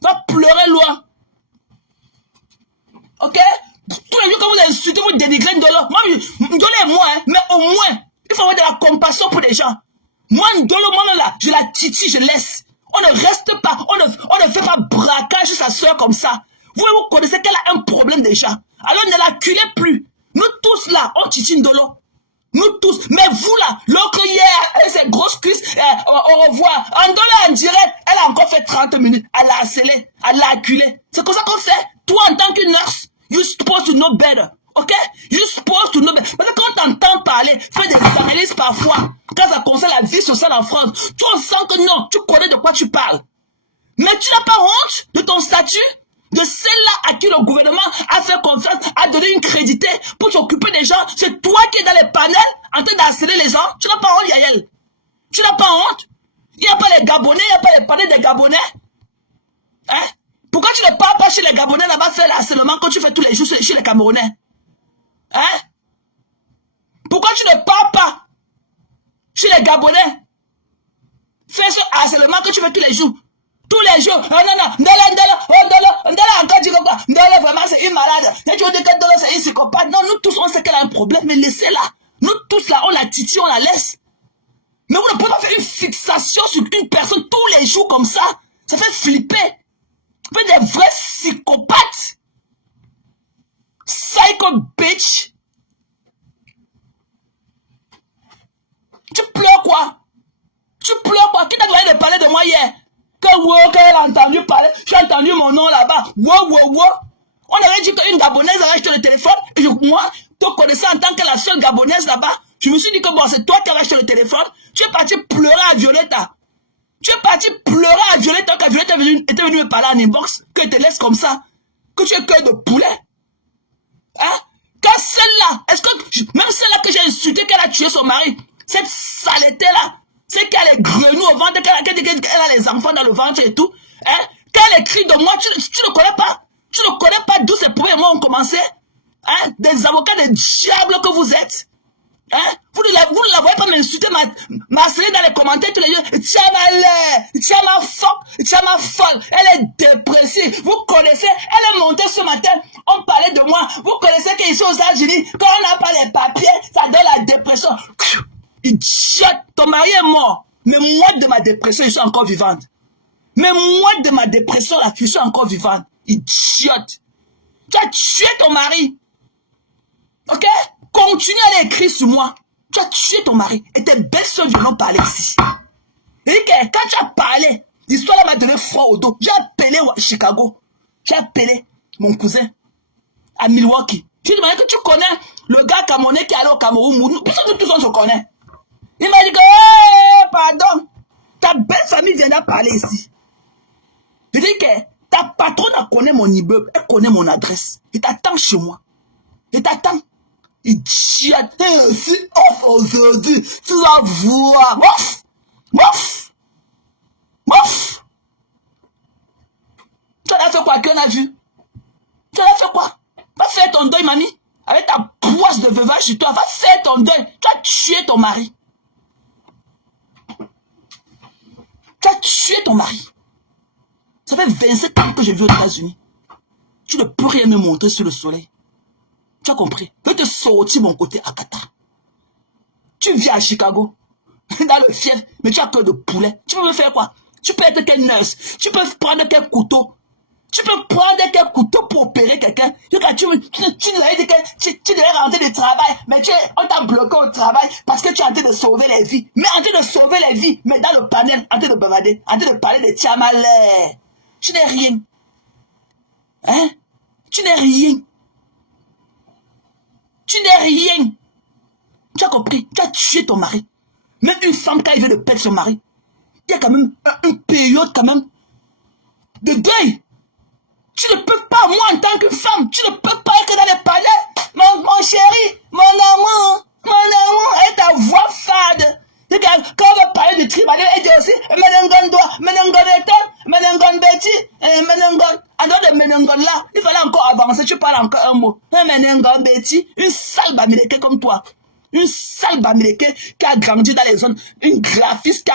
Va pleurer loin. Ok? Tous les jours que vous insultez, vous dénigrez Ndolo. Moi, donnez-moi, hein, mais au moins, il faut avoir de la compassion pour les gens. Moi, Ndolo, moi, là, je la titille, je laisse. On ne reste pas, on ne fait pas braquage sur sa soeur comme ça. Vous connaissez qu'elle a un problème déjà. Alors ne l'acculez plus. Nous tous là, on titille Ndolo. Nous tous. Mais vous là, l'autre hier, avec ses grosses cuisses, au revoir. Ndolo en direct, elle a encore fait 30 minutes. Elle l'a harcelé, elle l'a acculé. C'est comme ça qu'on fait. Toi, en tant que nurse, you're supposed to know better. Ok? You're supposed to know better. Parce que quand t'entends parler, faire des analyses parfois, quand ça concerne la vie sociale en France, tu sens que non, tu connais de quoi tu parles. Mais tu n'as pas honte de ton statut, de celle-là à qui le gouvernement a fait confiance, a donné une crédité pour s'occuper des gens. C'est toi qui es dans les panels en train d'harceler les gens. Tu n'as pas honte, Yael. Tu n'as pas honte. Il n'y a pas les Gabonais, il n'y a pas les panels des Gabonais. Hein? Pourquoi tu ne parles pas chez les Gabonais là-bas faire l'harcèlement quand tu fais tous les jours chez les Camerounais? Hein? Pourquoi tu ne parles pas chez les Gabonais? Fais ce harcèlement que tu fais tous les jours. Tous les jours. Oh non, non, Ndala, encore dit quoi? Ndala, vraiment, c'est une malade. Et tu veux dire que Ndala, c'est une psychopathe. Non, nous tous, on sait qu'elle a un problème, mais laissez-la. Nous tous, là, on la titille, on la laisse. Mais vous ne pouvez pas faire une fixation sur une personne tous les jours comme ça. Ça fait flipper. Vous êtes des vrais psychopathes. Psycho bitch. Tu pleures quoi? Tu pleures quoi? Qui t'a donné de parler de moi hier? Qu'elle a entendu parler, j'ai entendu mon nom là-bas. On avait dit qu'une Gabonaise avait acheté le téléphone. Et moi, te connaissant en tant que la seule Gabonaise là-bas, je me suis dit que bon, c'est toi qui avais acheté le téléphone. Tu es parti pleurer à Violetta. Tu es parti pleurer à Violetta quand Violetta était venue me parler en inbox. Que te laisse comme ça. Que tu es cœur de poulet. Hein? Quand celle-là, est-ce que, même celle-là que j'ai insulté qu'elle a tué son mari, cette saleté-là, c'est qu'elle est grenouille au ventre, qu'elle a les enfants dans le ventre et tout. Hein? Quand elle écrit de moi, tu ne connais pas. Tu ne connais pas d'où ces premiers mois ont commencé. Hein? Des avocats de diable que vous êtes. Hein? Vous ne la voyez pas m'insulter, m'harceler dans les commentaires tous les jours. Tiens ma folle. Elle est dépressive. Vous connaissez, elle est montée ce matin. On parlait de moi. Vous connaissez qu'ici aux États-Unis, quand on n'a pas les papiers, ça donne la dépression. Idiote, ton mari est mort. Mais moi de ma dépression, je suis encore vivante. Mais moi de ma dépression, là, je suis encore vivante. Idiote. Tu as tué ton mari. Ok? Continue à l'écrire sur moi. Tu as tué ton mari. Et tes belles soeurs viennent parler ici. Et quand tu as parlé, l'histoire là m'a donné froid au dos. J'ai appelé Chicago. J'ai appelé mon cousin à Milwaukee. Je lui ai demandé que tu connais le gars camerounais qui est allé au Cameroun. Nous tous on se connaît. Il m'a dit que, pardon, ta belle famille viendra parler ici. Je dis que ta patronne connaît mon immeuble, elle connaît mon adresse. Il t'attend chez moi. Il t'attend. Idiote, c'est off aujourd'hui. Tu vas voir. Mouf. Tu as fait quoi? Qu'on a vu? Tu as fait quoi? Va faire ton deuil, mamie. Avec ta poisse de veuvage sur toi. Va faire ton deuil. Tu as tué ton mari. Tu as tué ton mari. Ça fait 27 ans que je vis aux États-Unis. Tu ne peux rien me montrer sur le soleil. Tu as compris? Je vais te sortir mon côté Akata. Tu vis à Chicago, dans le fief, mais tu as cœur de poulet. Tu peux me faire quoi? Tu peux être quel nurse? Tu peux prendre quel couteau? Tu peux prendre quel couteau pour opérer quelqu'un? Tu devrais dire que tu devrais rentrer du travail, mais on t'a bloqué au travail parce que tu es en train de sauver les vies. Mais en train de sauver les vies, mais dans le panel, en train de bavader, en train de parler de Tchamalé. Tu n'es rien. Hein? Tu n'es rien. Tu n'es rien. Tu as compris? Tu as tué ton mari. Même une femme, quand elle veut de perdre son mari, il y a quand même une période quand même de deuil. Tu ne peux pas, moi en tant que femme, tu ne peux pas être dans les palais. Mon chéri, mon amour, et ta voix fade. Quand on va parler de tribunal, elle dit aussi, Menengon doit, Menengon est Menengon Betty, Menengon. En dehors de Menengon là, il fallait encore avancer, tu parles encore un mot. Menengon Betty, une sale bamileke comme toi. Une sale bamileke qui a grandi dans les zones, une graphiste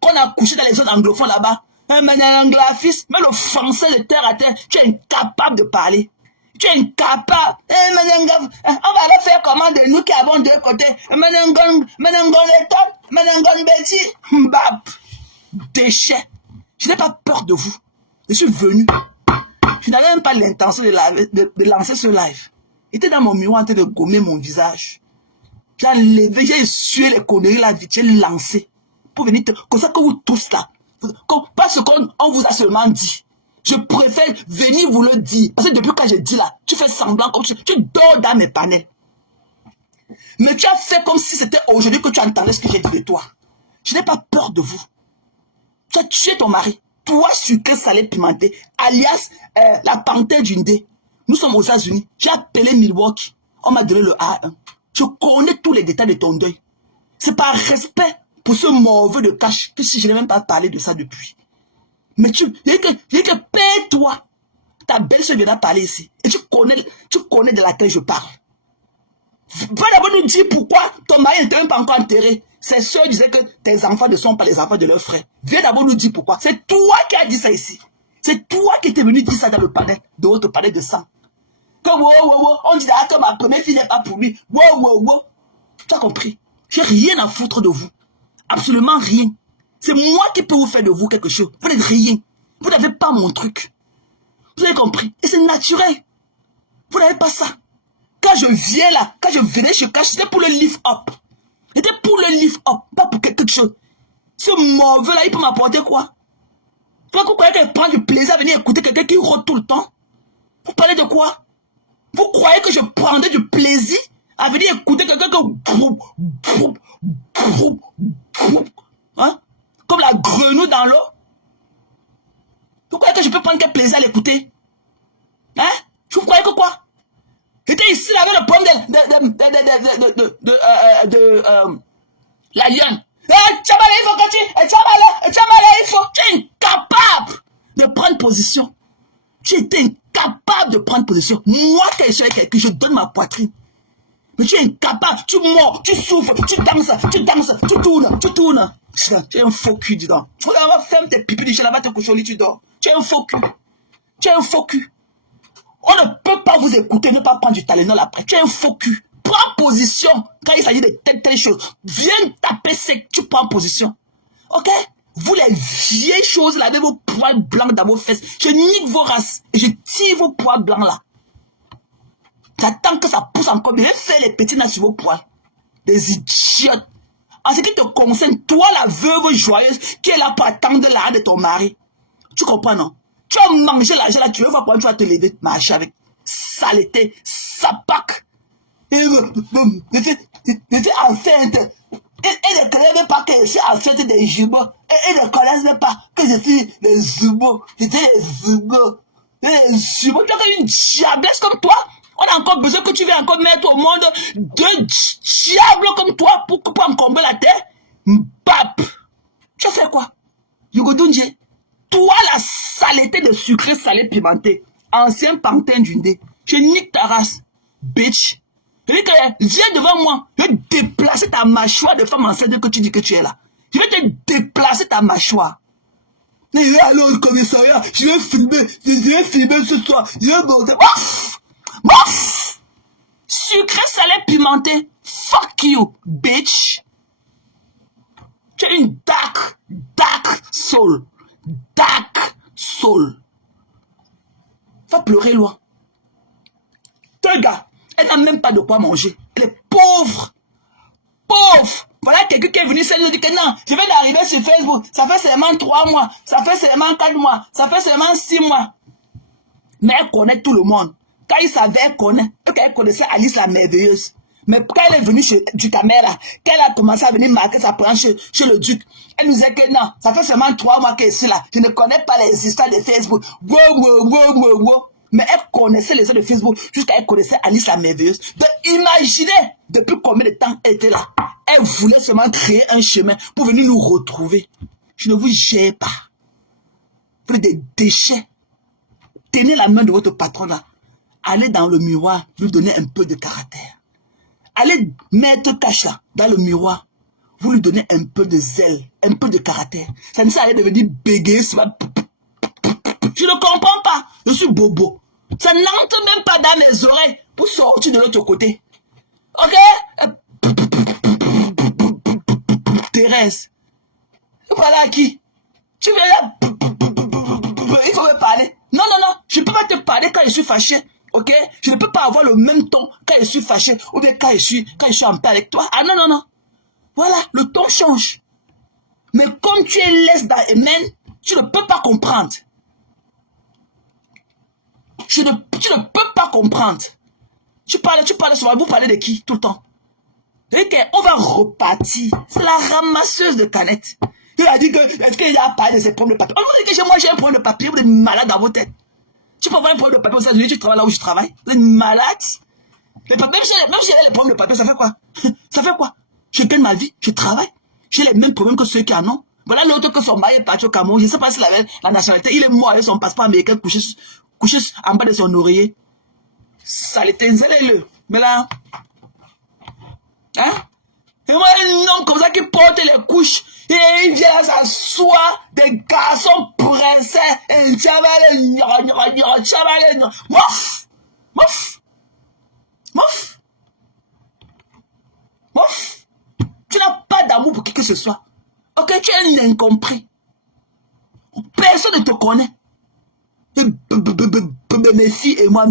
qu'on a couché dans les zones anglophones là-bas. un mananglafis, mais le français de terre à terre, tu es incapable de parler. Tu es incapable. On va le faire comment de nous qui avons deux côtés. Manangon Eton, Manangon Betty, Mbap. Déchet. Je n'ai pas peur de vous. Je suis venu. Je n'avais même pas l'intention de lancer ce live. J'étais dans mon miroir en train de gommer mon visage. J'ai enlevé, j'ai essuyé les conneries là, vite, j'ai lancé. Pour venir, comme ça que vous tous là. Parce qu'on vous a seulement dit. Je préfère venir vous le dire. Parce que depuis quand je dis là, tu fais semblant comme tu dors dans mes panels. Mais tu as fait comme si c'était aujourd'hui que tu entendais ce que j'ai dit de toi. Je n'ai pas peur de vous. Tu as tué ton mari. Toi, sucré, salé, pimenté, alias la panthère du Ndé. Nous sommes aux États-Unis. J'ai appelé Milwaukee. On m'a donné le A1. Je connais tous les détails de ton deuil. C'est par respect pour ce mauvais de cash que si je n'ai même pas parlé de ça depuis. Mais il y a que paie-toi. Ta belle-sœur vient parler ici. Et tu connais de laquelle je parle. Va d'abord nous dire pourquoi ton mari n'était même pas encore enterré. Ses soeurs disaient que tes enfants ne sont pas les enfants de leurs frères. Viens d'abord nous dire pourquoi. C'est toi qui as dit ça ici. C'est toi qui étais venu dire ça dans le panel, de votre panel de sang. Que on dit que ma première fille n'est pas pour lui. Tu as compris? J'ai rien à foutre de vous. Absolument rien. C'est moi qui peux vous faire de vous quelque chose. Vous n'êtes rien. Vous n'avez pas mon truc. Vous avez compris? Et c'est naturel. Vous n'avez pas ça. Quand je viens là, quand je venais chez Cash, c'était pour le lift up. C'était pour le lift up, pas pour quelque chose. Ce mauvais là, il peut m'apporter quoi? Vous croyez qu'elle prend du plaisir à venir écouter quelqu'un qui rôde tout le temps? Vous parlez de quoi? Vous croyez que je prendrais du plaisir à venir écouter quelqu'un que... Hein? Comme la grenouille dans l'eau? Vous croyez que je peux prendre quel plaisir à l'écouter? Hein? Vous croyez que quoi? J'étais ici là avec le problème de la lionne. Tu es incapable de prendre position. Tu étais incapable de prendre position. Moi, quand je suis avec quelqu'un, je donne ma poitrine. Mais tu es incapable, tu mords, tu souffres, tu danses, tu tournes. Tu es un faux cul, dis donc. Ferme tes pipis du chien là-bas, te coucher au lit, tu dors. Tu es un faux cul. Tu es un faux cul. On ne peut pas vous écouter, ne pas prendre du Tylenol après. Tu es un faux cul. Prends position quand il s'agit de telle chose. Viens taper sec, tu prends position. Ok? Vous les vieilles choses là avec vos poils blancs dans vos fesses, je nique vos races et je tire vos poils blancs là. J'attends que ça pousse encore, mais fais les petits là sur vos poils. Des idiotes. En ce qui te concerne, toi la veuve joyeuse qui est là pour attendre l'arrêt de ton mari. Tu comprends non? Tu vas manger l'argent là, tu vas voir quand tu vas te lever, marcher avec saleté, sapac. Et j'étais enceinte. Et ne connaissent même pas que je suis enceinte des jumeaux. Et ils ne connaissent même pas que je suis les jumeaux. J'étais les jumeaux. Les jumeaux. Tu as une diablesse comme toi. On a encore besoin que tu viennes encore mettre au monde deux diables comme toi pour me combler la terre. Mbap. Tu as fait quoi? Yugodunje. Toi, la saleté de sucré salé pimenté. Ancien pantin du Ndé. Je nique ta race. Bitch. Je dis que viens devant moi. Je vais déplacer ta mâchoire de femme enceinte que tu dis que tu es là. Je vais te déplacer ta mâchoire. Et alors, le commissariat, je vais filmer ce soir. Je vais monter. Mouf! Sucré, salé, pimenté. Fuck you, bitch. Tu es une dark soul. Dark soul. Va pleurer loin. Toi, gars, elle n'a même pas de quoi manger. Elle est pauvre. Pauvre. Voilà quelqu'un qui est venu se dire que non, je vais d'arriver sur Facebook. Ça fait seulement 3 mois. Ça fait seulement 4 mois. Ça fait seulement 6 mois. Mais elle connaît tout le monde. Quand il savait, elle connaît. Quand elle connaissait Alice la merveilleuse. Mais quand elle est venue chez du caméra, quand elle a commencé à venir marquer sa planche chez le duc, elle nous disait que non, ça fait seulement 3 mois qu'elle est ici là. Je ne connais pas les histoires de Facebook. Wow. Mais elle connaissait les histoires de Facebook jusqu'à elle connaissait Alice la merveilleuse. Donc imaginez depuis combien de temps elle était là. Elle voulait seulement créer un chemin pour venir nous retrouver. Je ne vous gère pas. Vous êtes des déchets. Tenez la main de votre patron là. Allez dans le miroir, lui donner un peu de caractère. Allez mettre Cacha dans le miroir. vous lui donnez un peu de zèle, un peu de caractère. Ça ne sert à rien de venir bégayer. Je ne comprends pas. Je suis bobo. Ça n'entre même pas dans mes oreilles pour sortir de l'autre côté. Ok? Thérèse. Voilà à qui? Tu viens là. Il faut me parler. Non, non, non. Je ne peux pas te parler quand je suis fâché. Ok? Je ne peux pas avoir le même ton quand je suis fâché ou bien quand je suis en paix avec toi. Ah non, non, non. Voilà, le ton change. Mais comme tu es less dans Amen, tu ne peux pas comprendre. Tu ne peux pas comprendre. Tu parles souvent, vous parlez de qui tout le temps? On va repartir. C'est la ramasseuse de canettes. Il a dit que, est-ce qu'il a parlé de ses problèmes de papier? On vous dit que moi j'ai un problème de papier, vous êtes malade dans vos têtes. Tu peux avoir un problème de papier aux États-Unis, tu travailles là où je travaille. Vous êtes malade. Même si j'ai les problèmes de papier, ça fait quoi? Ça fait quoi? Je gagne ma vie, je travaille. J'ai les mêmes problèmes que ceux qui en ont. Voilà l'autre que son mari est parti au Cameroun. Je ne sais pas s'il avait la nationalité. Il est mort avec son passeport américain couché en bas de son oreiller. Ça l'éteint-le. Mais là, hein? Et moi, un homme comme ça qui porte les couches. Et il vient s'asseoir des garçons princesses. Et mouf! Mouf! Mouf! Mouf! Tu n'as pas d'amour pour qui que ce soit. Ok, tu es un incompris. Personne ne te connaît. Mes filles et moi,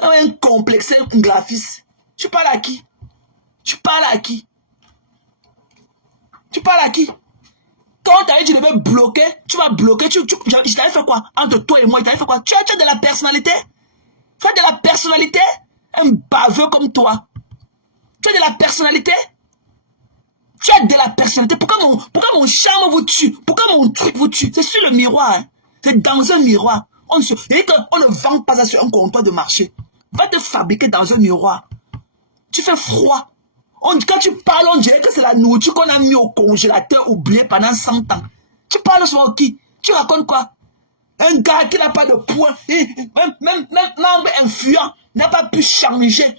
un complexé, un graphiste. Tu parles à qui? Tu parles à qui? Tu parles à qui? Quand tu as dit que tu devais bloquer, tu vas bloquer. Je t'avais fait quoi? Entre toi et moi, je t'avais fait quoi? Tu as de la personnalité? Tu as de la personnalité? Un baveux comme toi. Tu as de la personnalité? Tu as de la personnalité. Pourquoi mon charme vous tue? Pourquoi mon truc vous tue? C'est sur le miroir. Hein? C'est dans un miroir. On ne vend pas ça sur un comptoir de marché. Va te fabriquer dans un miroir. Tu fais froid. Quand tu parles, on dirait que c'est la nourriture qu'on a mis au congélateur oublié pendant 100 ans. Tu parles sur qui? Tu racontes quoi? Un gars qui n'a pas de poing, même l'angle influent, n'a pas pu changer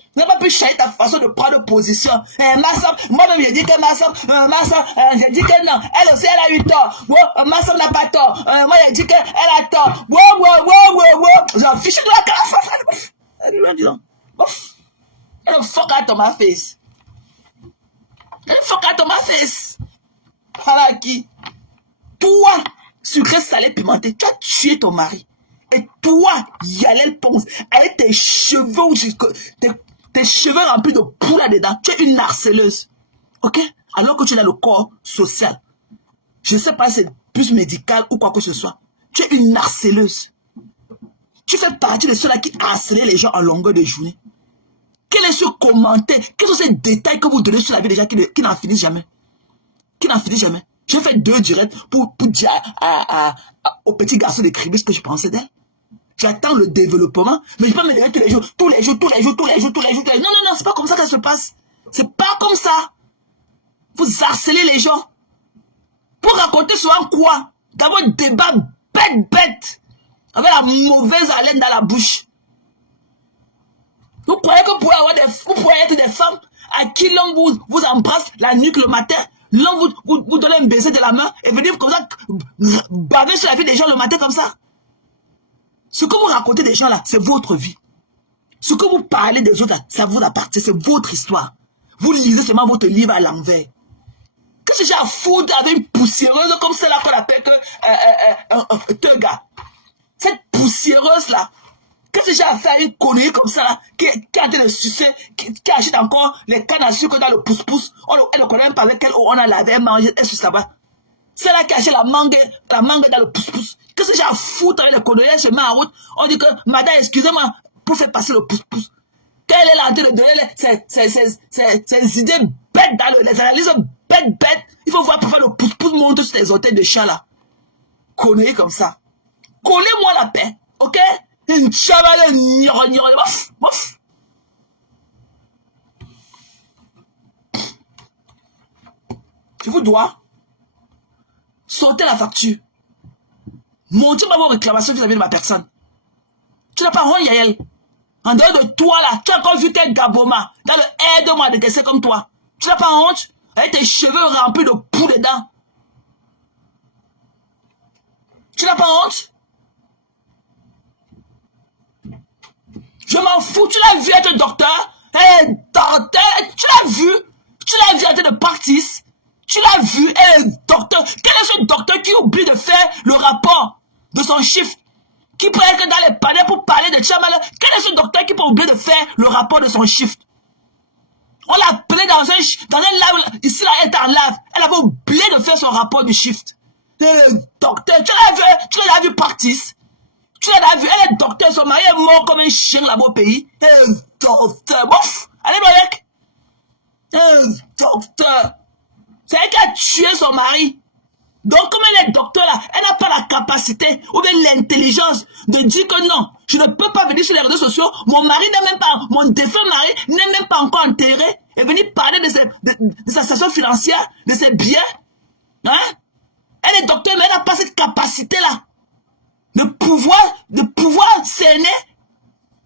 ta façon de prendre position. Moi-même, j'ai dit que ma soeur, j'ai dit que non, elle aussi, elle a eu tort. Ma soeur n'a pas tort. Moi, j'ai dit qu'elle a tort. J'en fiche de la carafe. Elle fuck out of my face. Elle fuck out of my face. Voilà qui. Toi, sucré, salé, pimenté, tu as tué ton mari. Et toi, Yalel Ponce, avec tes cheveux, tes cheveux remplis de poux là-dedans, tu es une harceleuse. Ok? Alors que tu es dans le corps social. Je ne sais pas si c'est plus médical ou quoi que ce soit. Tu es une harceleuse. Tu fais partie de ceux-là qui harcèlent les gens en longueur de journée. Quel est ce commentaire? Quels sont ces détails que vous donnez sur la vie des gens qui n'en finissent jamais? Qui n'en finissent jamais? J'ai fait 2 directs pour dire au petit garçon d'écrire ce que je pensais d'elle. J'attends le développement, mais je peux me lever tous les jours. Non, c'est pas comme ça que ça se passe. C'est pas comme ça. Vous harcelez les gens. Pour raconter souvent quoi? D'avoir un débat bête, avec la mauvaise haleine dans la bouche. Vous croyez que vous pouvez être des femmes à qui l'homme vous embrasse la nuque le matin, l'homme vous donne un baiser de la main et venir comme ça baver sur la vie des gens le matin comme ça? Ce que vous racontez des gens là, c'est votre vie. Ce que vous parlez des autres là, ça vous appartient, c'est votre histoire. Vous lisez seulement votre livre à l'envers. Qu'est-ce que j'ai à foutre avec une poussiéreuse comme celle-là qu'on appelle que Teuga? Cette poussiéreuse là, qu'est-ce que j'ai à faire une connerie comme ça là, qui a été de sucer, qui achète encore les cannes à sucre dans le pouce-pouce. Elle ne connaît même pas avec elle, on a lavé, mangé, elle suce là-bas. C'est là qui achète la mangue dans le pouce-pouce. Qu'est-ce que j'ai à foutre avec les conneries? Je mets en route, on dit que madame, excusez-moi, pour faire passer le pouce-pouce. Quelle est l'entrée de donner ces idées bêtes dans les analyses bêtes. Il faut voir pour faire le pouce-pouce monter sur tes orteils de chat là. Conneries comme ça. Collez-moi la paix, ok? Une chavale, bof. Je vous dois sortir la facture. Montez ma vos réclamations vis-à-vis de ma personne. Tu n'as pas honte, Yael. En dehors de toi là, tu as encore vu tel Gaboma dans le aide-moi de décès comme toi. Tu n'as pas honte? Avec tes cheveux remplis de poux dedans. Tu n'as pas honte? Je m'en fous, tu l'as vu être docteur? Docteur, tu l'as vu? Tu l'as vu être de practice? Tu l'as vu, docteur? Quel est ce docteur qui oublie de faire le rapport de son chiffre? Qui peut être dans les panels pour parler de Tchamala? Quel est ce docteur qui peut oublier de faire le rapport de son chiffre? On l'a appelé dans un live, ici là, elle est en live. Elle avait oublié de faire son rapport de shift. Docteur, tu l'as vu practice? Tu l'as vu, elle est docteur, son mari est mort comme un chien là-bas au pays. Docteur, bof, allez, mec. Docteur. C'est elle qui a tué son mari. Donc, comme elle est docteur là, elle n'a pas la capacité ou bien l'intelligence de dire que non, je ne peux pas venir sur les réseaux sociaux. Mon mari n'est même pas, mon défunt mari n'est même pas encore enterré et venir parler de sa situation financière, de ses biens. Hein? Elle est docteur, mais elle n'a pas cette capacité-là de pouvoir cerner,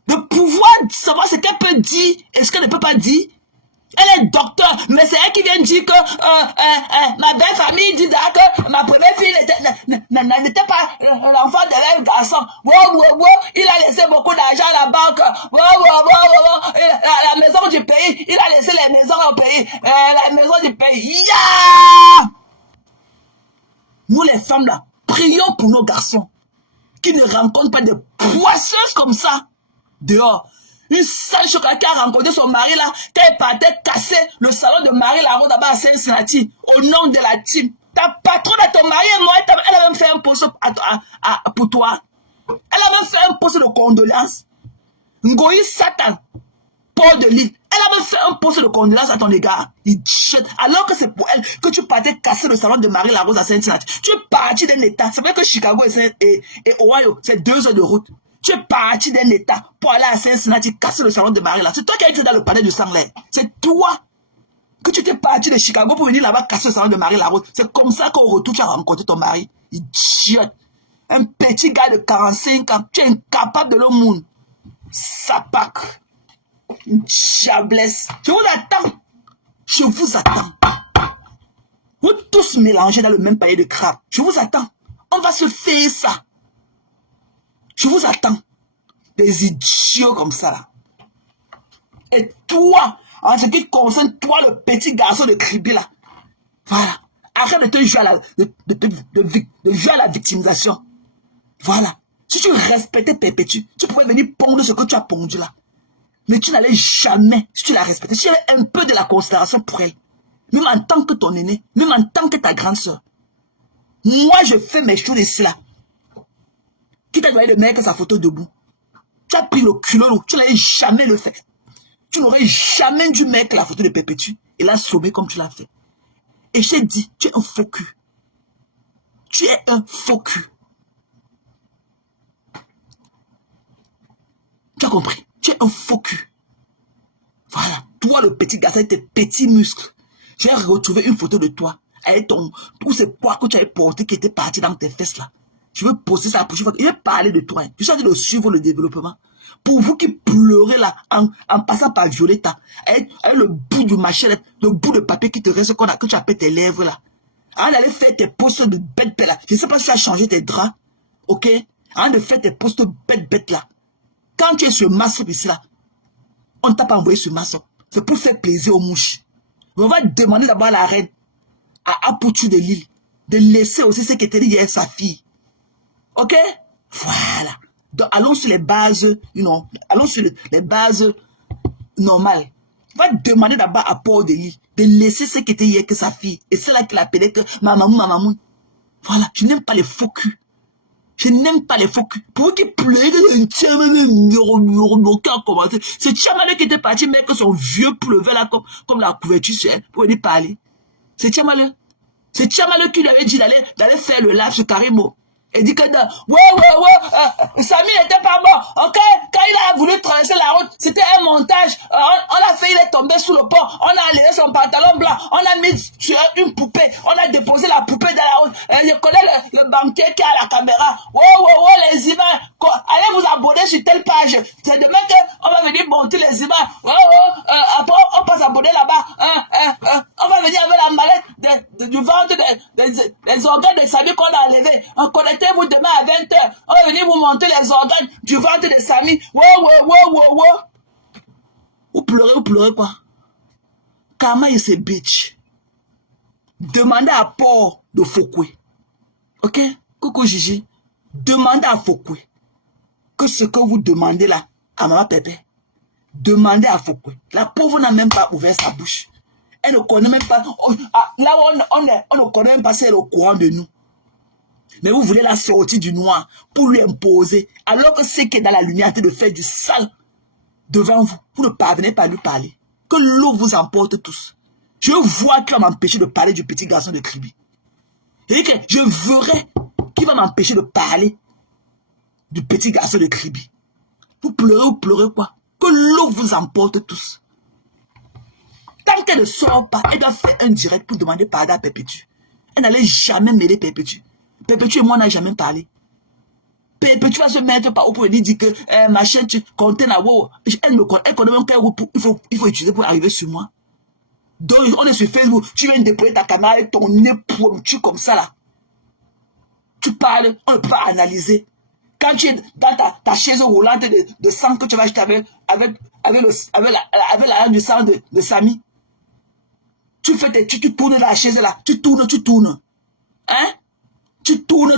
de pouvoir savoir ce qu'elle peut dire et ce qu'elle ne peut pas dire. Elle est docteur, mais c'est elle qui vient dire que ma belle famille dit que ma première fille n'était pas l'enfant de leur garçon. Il a laissé beaucoup d'argent à la banque. La maison du pays, il a laissé les maisons au pays. La maison du pays. Yeah! Nous les femmes là, prions pour nos garçons qui ne rencontrent pas des poisseuses comme ça dehors. Une sale chocolat qui a rencontré son mari là, quand elle partait casser le salon de Marie Larose là-bas à Cincinnati, au nom de la team. Ta patronne à ton mari est morte, elle a même fait un poste pour toi. Elle a même fait un poste de condoléances. Ngoï Satan, Paul de Lille, elle a même fait un poste de condoléances à ton égard. Alors que c'est pour elle que tu partais casser le salon de Marie Larose à Cincinnati. Tu es parti d'un état. C'est vrai que Chicago et Ohio, c'est 2 heures de route. Tu es parti d'un état pour aller à Cincinnati casser le salon de Marie là. C'est toi qui as été dans le palais du sang là. C'est toi que tu t'es parti de Chicago pour venir là-bas casser le salon de Marie Larose. C'est comme ça qu'au retour tu as rencontré ton mari. Idiote. Un petit gars de 45 ans. Tu es incapable de le monde. Sapac. Une diablesse. Je vous attends. Je vous attends. Vous tous mélangés dans le même panier de crabes. Je vous attends. On va se faire ça. Je vous attends. Des idiots comme ça là. Et toi, en ce qui concerne toi, le petit garçon de Kribi là. Voilà. Arrête de te jouer à de jouer à la victimisation. Voilà. Si tu respectais Perpétue, tu pouvais venir pondre ce que tu as pondu là. Mais tu n'allais jamais, si tu la respectais, si tu avais un peu de la considération pour elle. Même en tant que ton aîné, même en tant que ta grande soeur. Moi, je fais mes choses ici là. Qui t'a envoyé de mettre sa photo debout? Tu as pris le culot, tu n'allais jamais le faire. Tu n'aurais jamais dû mettre la photo de Perpétue et la sauver comme tu l'as fait. Et je t'ai dit, tu es un faux cul. Tu es un faux cul. Tu as compris? Tu es un faux cul. Voilà. Toi, le petit garçon avec tes petits muscles. Tu as retrouvé une photo de toi avec tous ces poids que tu avais portés qui étaient partis dans tes fesses là. Je veux poster ça la prochaine fois. Je vais parler de toi. Je suis en train de suivre le développement. Pour vous qui pleurez là, en passant par Violetta, avec le bout du machin, le bout de papier qui te reste, que tu appelles tes lèvres là. Avant d'aller faire tes postes de bête là. Je ne sais pas si tu as changé tes draps. Ok? Avant de faire tes postes de bête là. Quand tu es sur maçon ici là, on ne t'a pas envoyé sur maçon. C'est pour faire plaisir aux mouches. On va demander d'abord à la reine, à Apoutu de Lille, de laisser aussi ce qui était dit hier sa fille. Ok? Voilà. Donc, allons sur les bases, allons sur les bases normales. On va demander d'abord à Paul de Lille de laisser ce qui était hier que sa fille. Et c'est là qu'il appelait que mamamou. Voilà. Je n'aime pas les faux culs. Je n'aime pas les faux culs. Pour eux qui pleuraient, c'est Tchamaleu qui était parti mettre son vieux pleuvel là comme la couverture sur elle pour venir parler. C'est Tchamaleu. C'est Tchamaleu qui lui avait dit d'aller faire le live sur Karimo. Et dit que Samy n'était pas bon. Ok, quand il a voulu traverser la route, c'était un montage. On l'a fait, il est tombé sous le pont. On a enlevé son pantalon blanc. On a mis sur une poupée. On a déposé la poupée dans la route. Et je connais le banquier qui a la caméra. Les images. Allez vous abonner sur telle page. C'est demain qu'on va venir monter les images. Après, on passe abonner là-bas. On va venir avec la mallette du ventre des organes de Samy qu'on a enlevé. Connectez-vous demain à 20h. On va venir vous montrer les organes du ventre de Samy. Vous pleurez quoi? Kama et ses bitch. Demandez à Paul de Fokwe. Ok? Coucou Gigi. Demandez à Fokwe que ce que vous demandez là à Maman Pépé. Demandez à Fokwe. La pauvre n'a même pas ouvert sa bouche. Elle ne connaît même pas. Là on ne connaît même pas si elle est au courant de nous. Mais vous voulez la sortir du noir pour lui imposer. Alors que c'est qui est dans la lumière en train de faire du sale devant vous. Vous ne parvenez pas à lui parler. Que l'eau vous emporte tous. Je vois qu'il va m'empêcher de parler du petit garçon de Kribi. Et que je verrai qu'il va m'empêcher de parler du petit garçon de Kribi. Vous pleurez quoi? Que l'eau vous emporte tous. Tant qu'elle ne sort pas, elle doit faire un direct pour demander pardon à Perpétue. Elle n'allait jamais m'aider Perpétue. Perpétue et moi, on n'a jamais parlé. Perpétue va se mettre par où pour lui dire que ma chaîne, tu comptes la wow. Elle connaît même quel groupe il faut utiliser pour arriver sur moi. Donc, on est sur Facebook, tu viens de déployer ta caméra et ton nez pointu comme ça là. Tu parles, on ne peut pas analyser. Quand tu es dans ta chaise roulante de sang que tu vas acheter avec la du sang de Samy, tu tournes la chaise là, tu tournes. Hein? Tu tournes.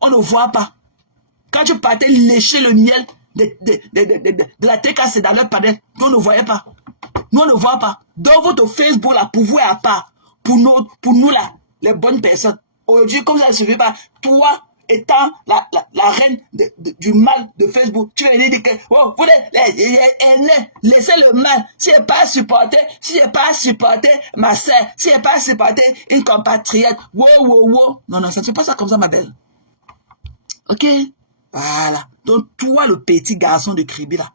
On ne voit pas. Quand tu partais lécher le miel de la TKC dans leur panel, nous on ne voyait pas. Nous on ne voit pas. Donc votre Facebook là, pour vous à part. Pour nous là, les bonnes personnes. Aujourd'hui, comme ça ne suffit pas, toi étant la reine du mal de Facebook, tu vas venir dire que laissez le mal. Si je n'ai pas supporté ma soeur, si je n'ai pas supporté une compatriote, non, ça ne se passe pas comme ça, ma belle. Ok? Voilà. Donc, toi, le petit garçon de Kribi là,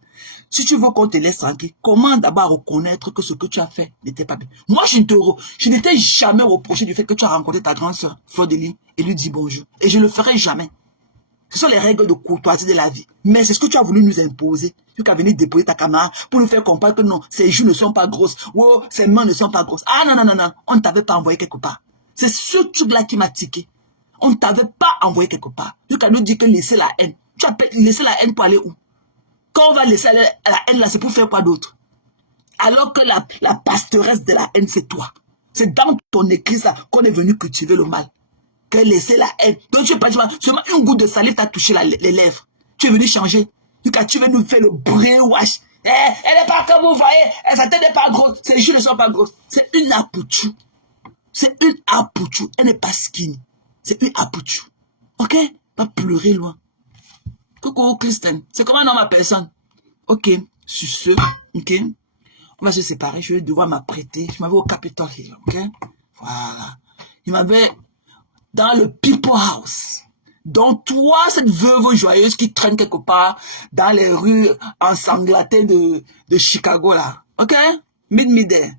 si tu veux qu'on te laisse tranquille, comment d'abord reconnaître que ce que tu as fait n'était pas bien? Moi, je ne t'ai jamais reproché du fait que tu as rencontré ta grande soeur, Fleur de Lys, et lui dit bonjour. Et je ne le ferai jamais. Ce sont les règles de courtoisie de la vie. Mais c'est ce que tu as voulu nous imposer. Tu as venu déposer ta caméra pour nous faire comprendre que non, ses joues ne sont pas grosses. Ses mains ne sont pas grosses. Ah non. On ne t'avait pas envoyé quelque part. C'est ce truc-là qui m'a tiqué. On ne t'avait pas envoyé quelque part. Tu as nous dit que laisser la haine. Tu as laissé la haine pour aller où? Quand on va laisser la haine là, c'est pour faire quoi d'autre? Alors que la pastoresse de la haine, c'est toi. C'est dans ton église là qu'on est venu cultiver le mal. Que laisser la haine. Donc tu es pas seulement une goutte de salive t'a touché les lèvres. Tu es venu changer. Tu veux nous faire le brainwash. Elle n'est pas comme vous voyez. Sa tête n'est pas grosse. Ses joues ne sont pas grosses. C'est une apouchou. Elle n'est pas skinny. C'est une apouchou. Ok? Pas pleurer loin. Coucou Christine, c'est comment non ma personne? Ok, sur ce, ok, on va se séparer, je vais devoir m'apprêter. Je m'avais au Capitol Hill, ok? Voilà. Il m'avait dans le People House. Donc toi, cette veuve joyeuse qui traîne quelque part dans les rues ensanglatées de Chicago là, ok? Mid-Midday,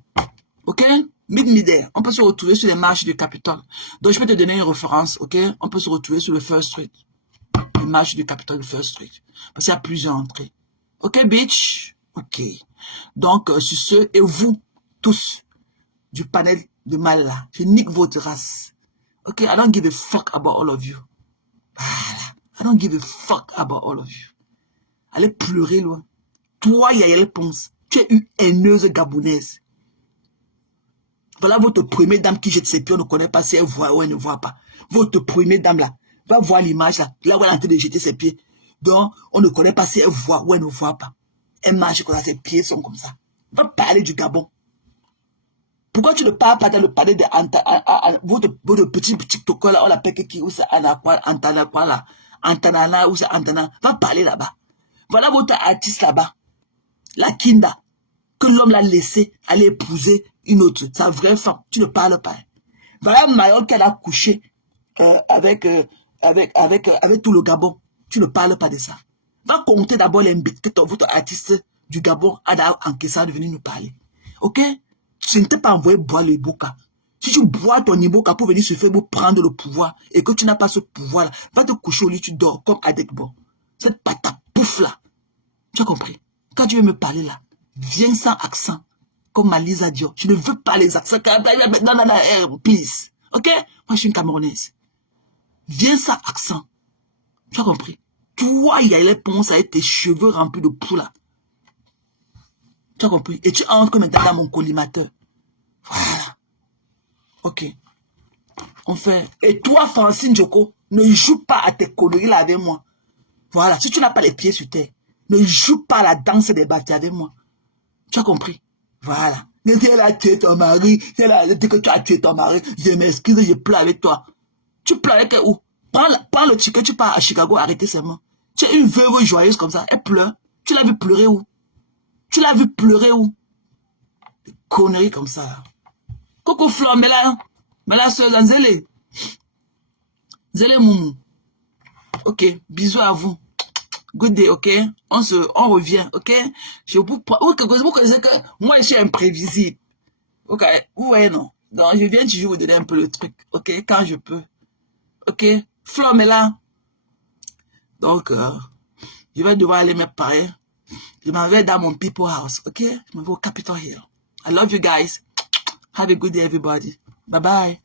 ok? Mid-Midday, on peut se retrouver sur les marches du Capitol. Donc je peux te donner une référence, ok? On peut se retrouver sur le First Street. Les marches du Capitol First Street. Parce qu'il y a plusieurs entrées. Ok, bitch? Ok. Donc, sur ce, et vous, tous, du panel de mal là, je nique votre race. Ok, I don't give a fuck about all of you. Voilà. I don't give a fuck about all of you. Allez pleurer loin. Toi, Yael Ponce, tu es une haineuse gabonaise. Voilà votre première dame qui jette ses pieds, on ne connaît pas si elle voit ou elle ne voit pas. Votre première dame là. Va voir l'image là où elle est en train de jeter ses pieds. Donc, on ne connaît pas si elle voit ou elle ne voit pas. Elle marche comme ça, ses pieds sont comme ça. Va parler du Gabon. Pourquoi tu ne parles pas dans le palais de votre petit TikToker là, on l'appelle qui, ou c'est Antana quoi là, Antanana, ou c'est Antana. Va parler là-bas. Voilà votre artiste là-bas. La Kinda. Que l'homme l'a laissé aller épouser une autre. Sa vraie femme. Tu ne parles pas. Voilà Mayon qu'elle a couché avec avec tout le Gabon. Tu ne parles pas de ça. Va compter d'abord les mbits que votre artiste du Gabon a encaissé de venir nous parler. Ok? Je ne t'ai pas envoyé boire le Iboka. Si tu bois ton Iboka pour venir se faire prendre le pouvoir et que tu n'as pas ce pouvoir-là, va te coucher au lit, tu dors comme Adekbo. Cette patate pouf-là. Tu as compris? Quand tu veux me parler là, viens sans accent. Comme Malisa Dior. Je ne veux pas les accents. Please. Ok? Moi, je suis une Camerounaise. Viens sans accent. Tu as compris? Toi, il y a les ponces avec tes cheveux remplis de poux là. Tu as compris? Et tu entres maintenant dans mon collimateur. Voilà. Ok. On fait. Et toi, Francine Djoko, ne joue pas à tes conneries là avec moi. Voilà. Si tu n'as pas les pieds sur terre, ne joue pas la danse des bâtis avec moi. Tu as compris? Voilà. Elle a tué ton mari. Elle a dit que tu as tué ton mari. Je m'excuse, je pleure avec toi. Tu pleures avec où? Prends le ticket, tu pars à Chicago, arrêtez seulement. Tu es une veuve joyeuse comme ça. Elle pleure. Tu l'as vu pleurer où? Tu l'as vu pleurer où? Des conneries comme ça. Là. Coco Flore, mais là, soeur Zélé. Zélé Moumou. Ok, bisous à vous. Good day, ok? On revient, ok? Vous connaissez que moi, je suis imprévisible. Ok? Ouais, non. Donc, je viens toujours vous donner un peu le truc, ok? Quand je peux. Ok? Flore, mais là. Donc, je vais devoir aller me parer. Je m'en vais dans mon people house, ok? Je m'en vais au Capitol Hill. I love you guys. Have a good day, everybody. Bye-bye.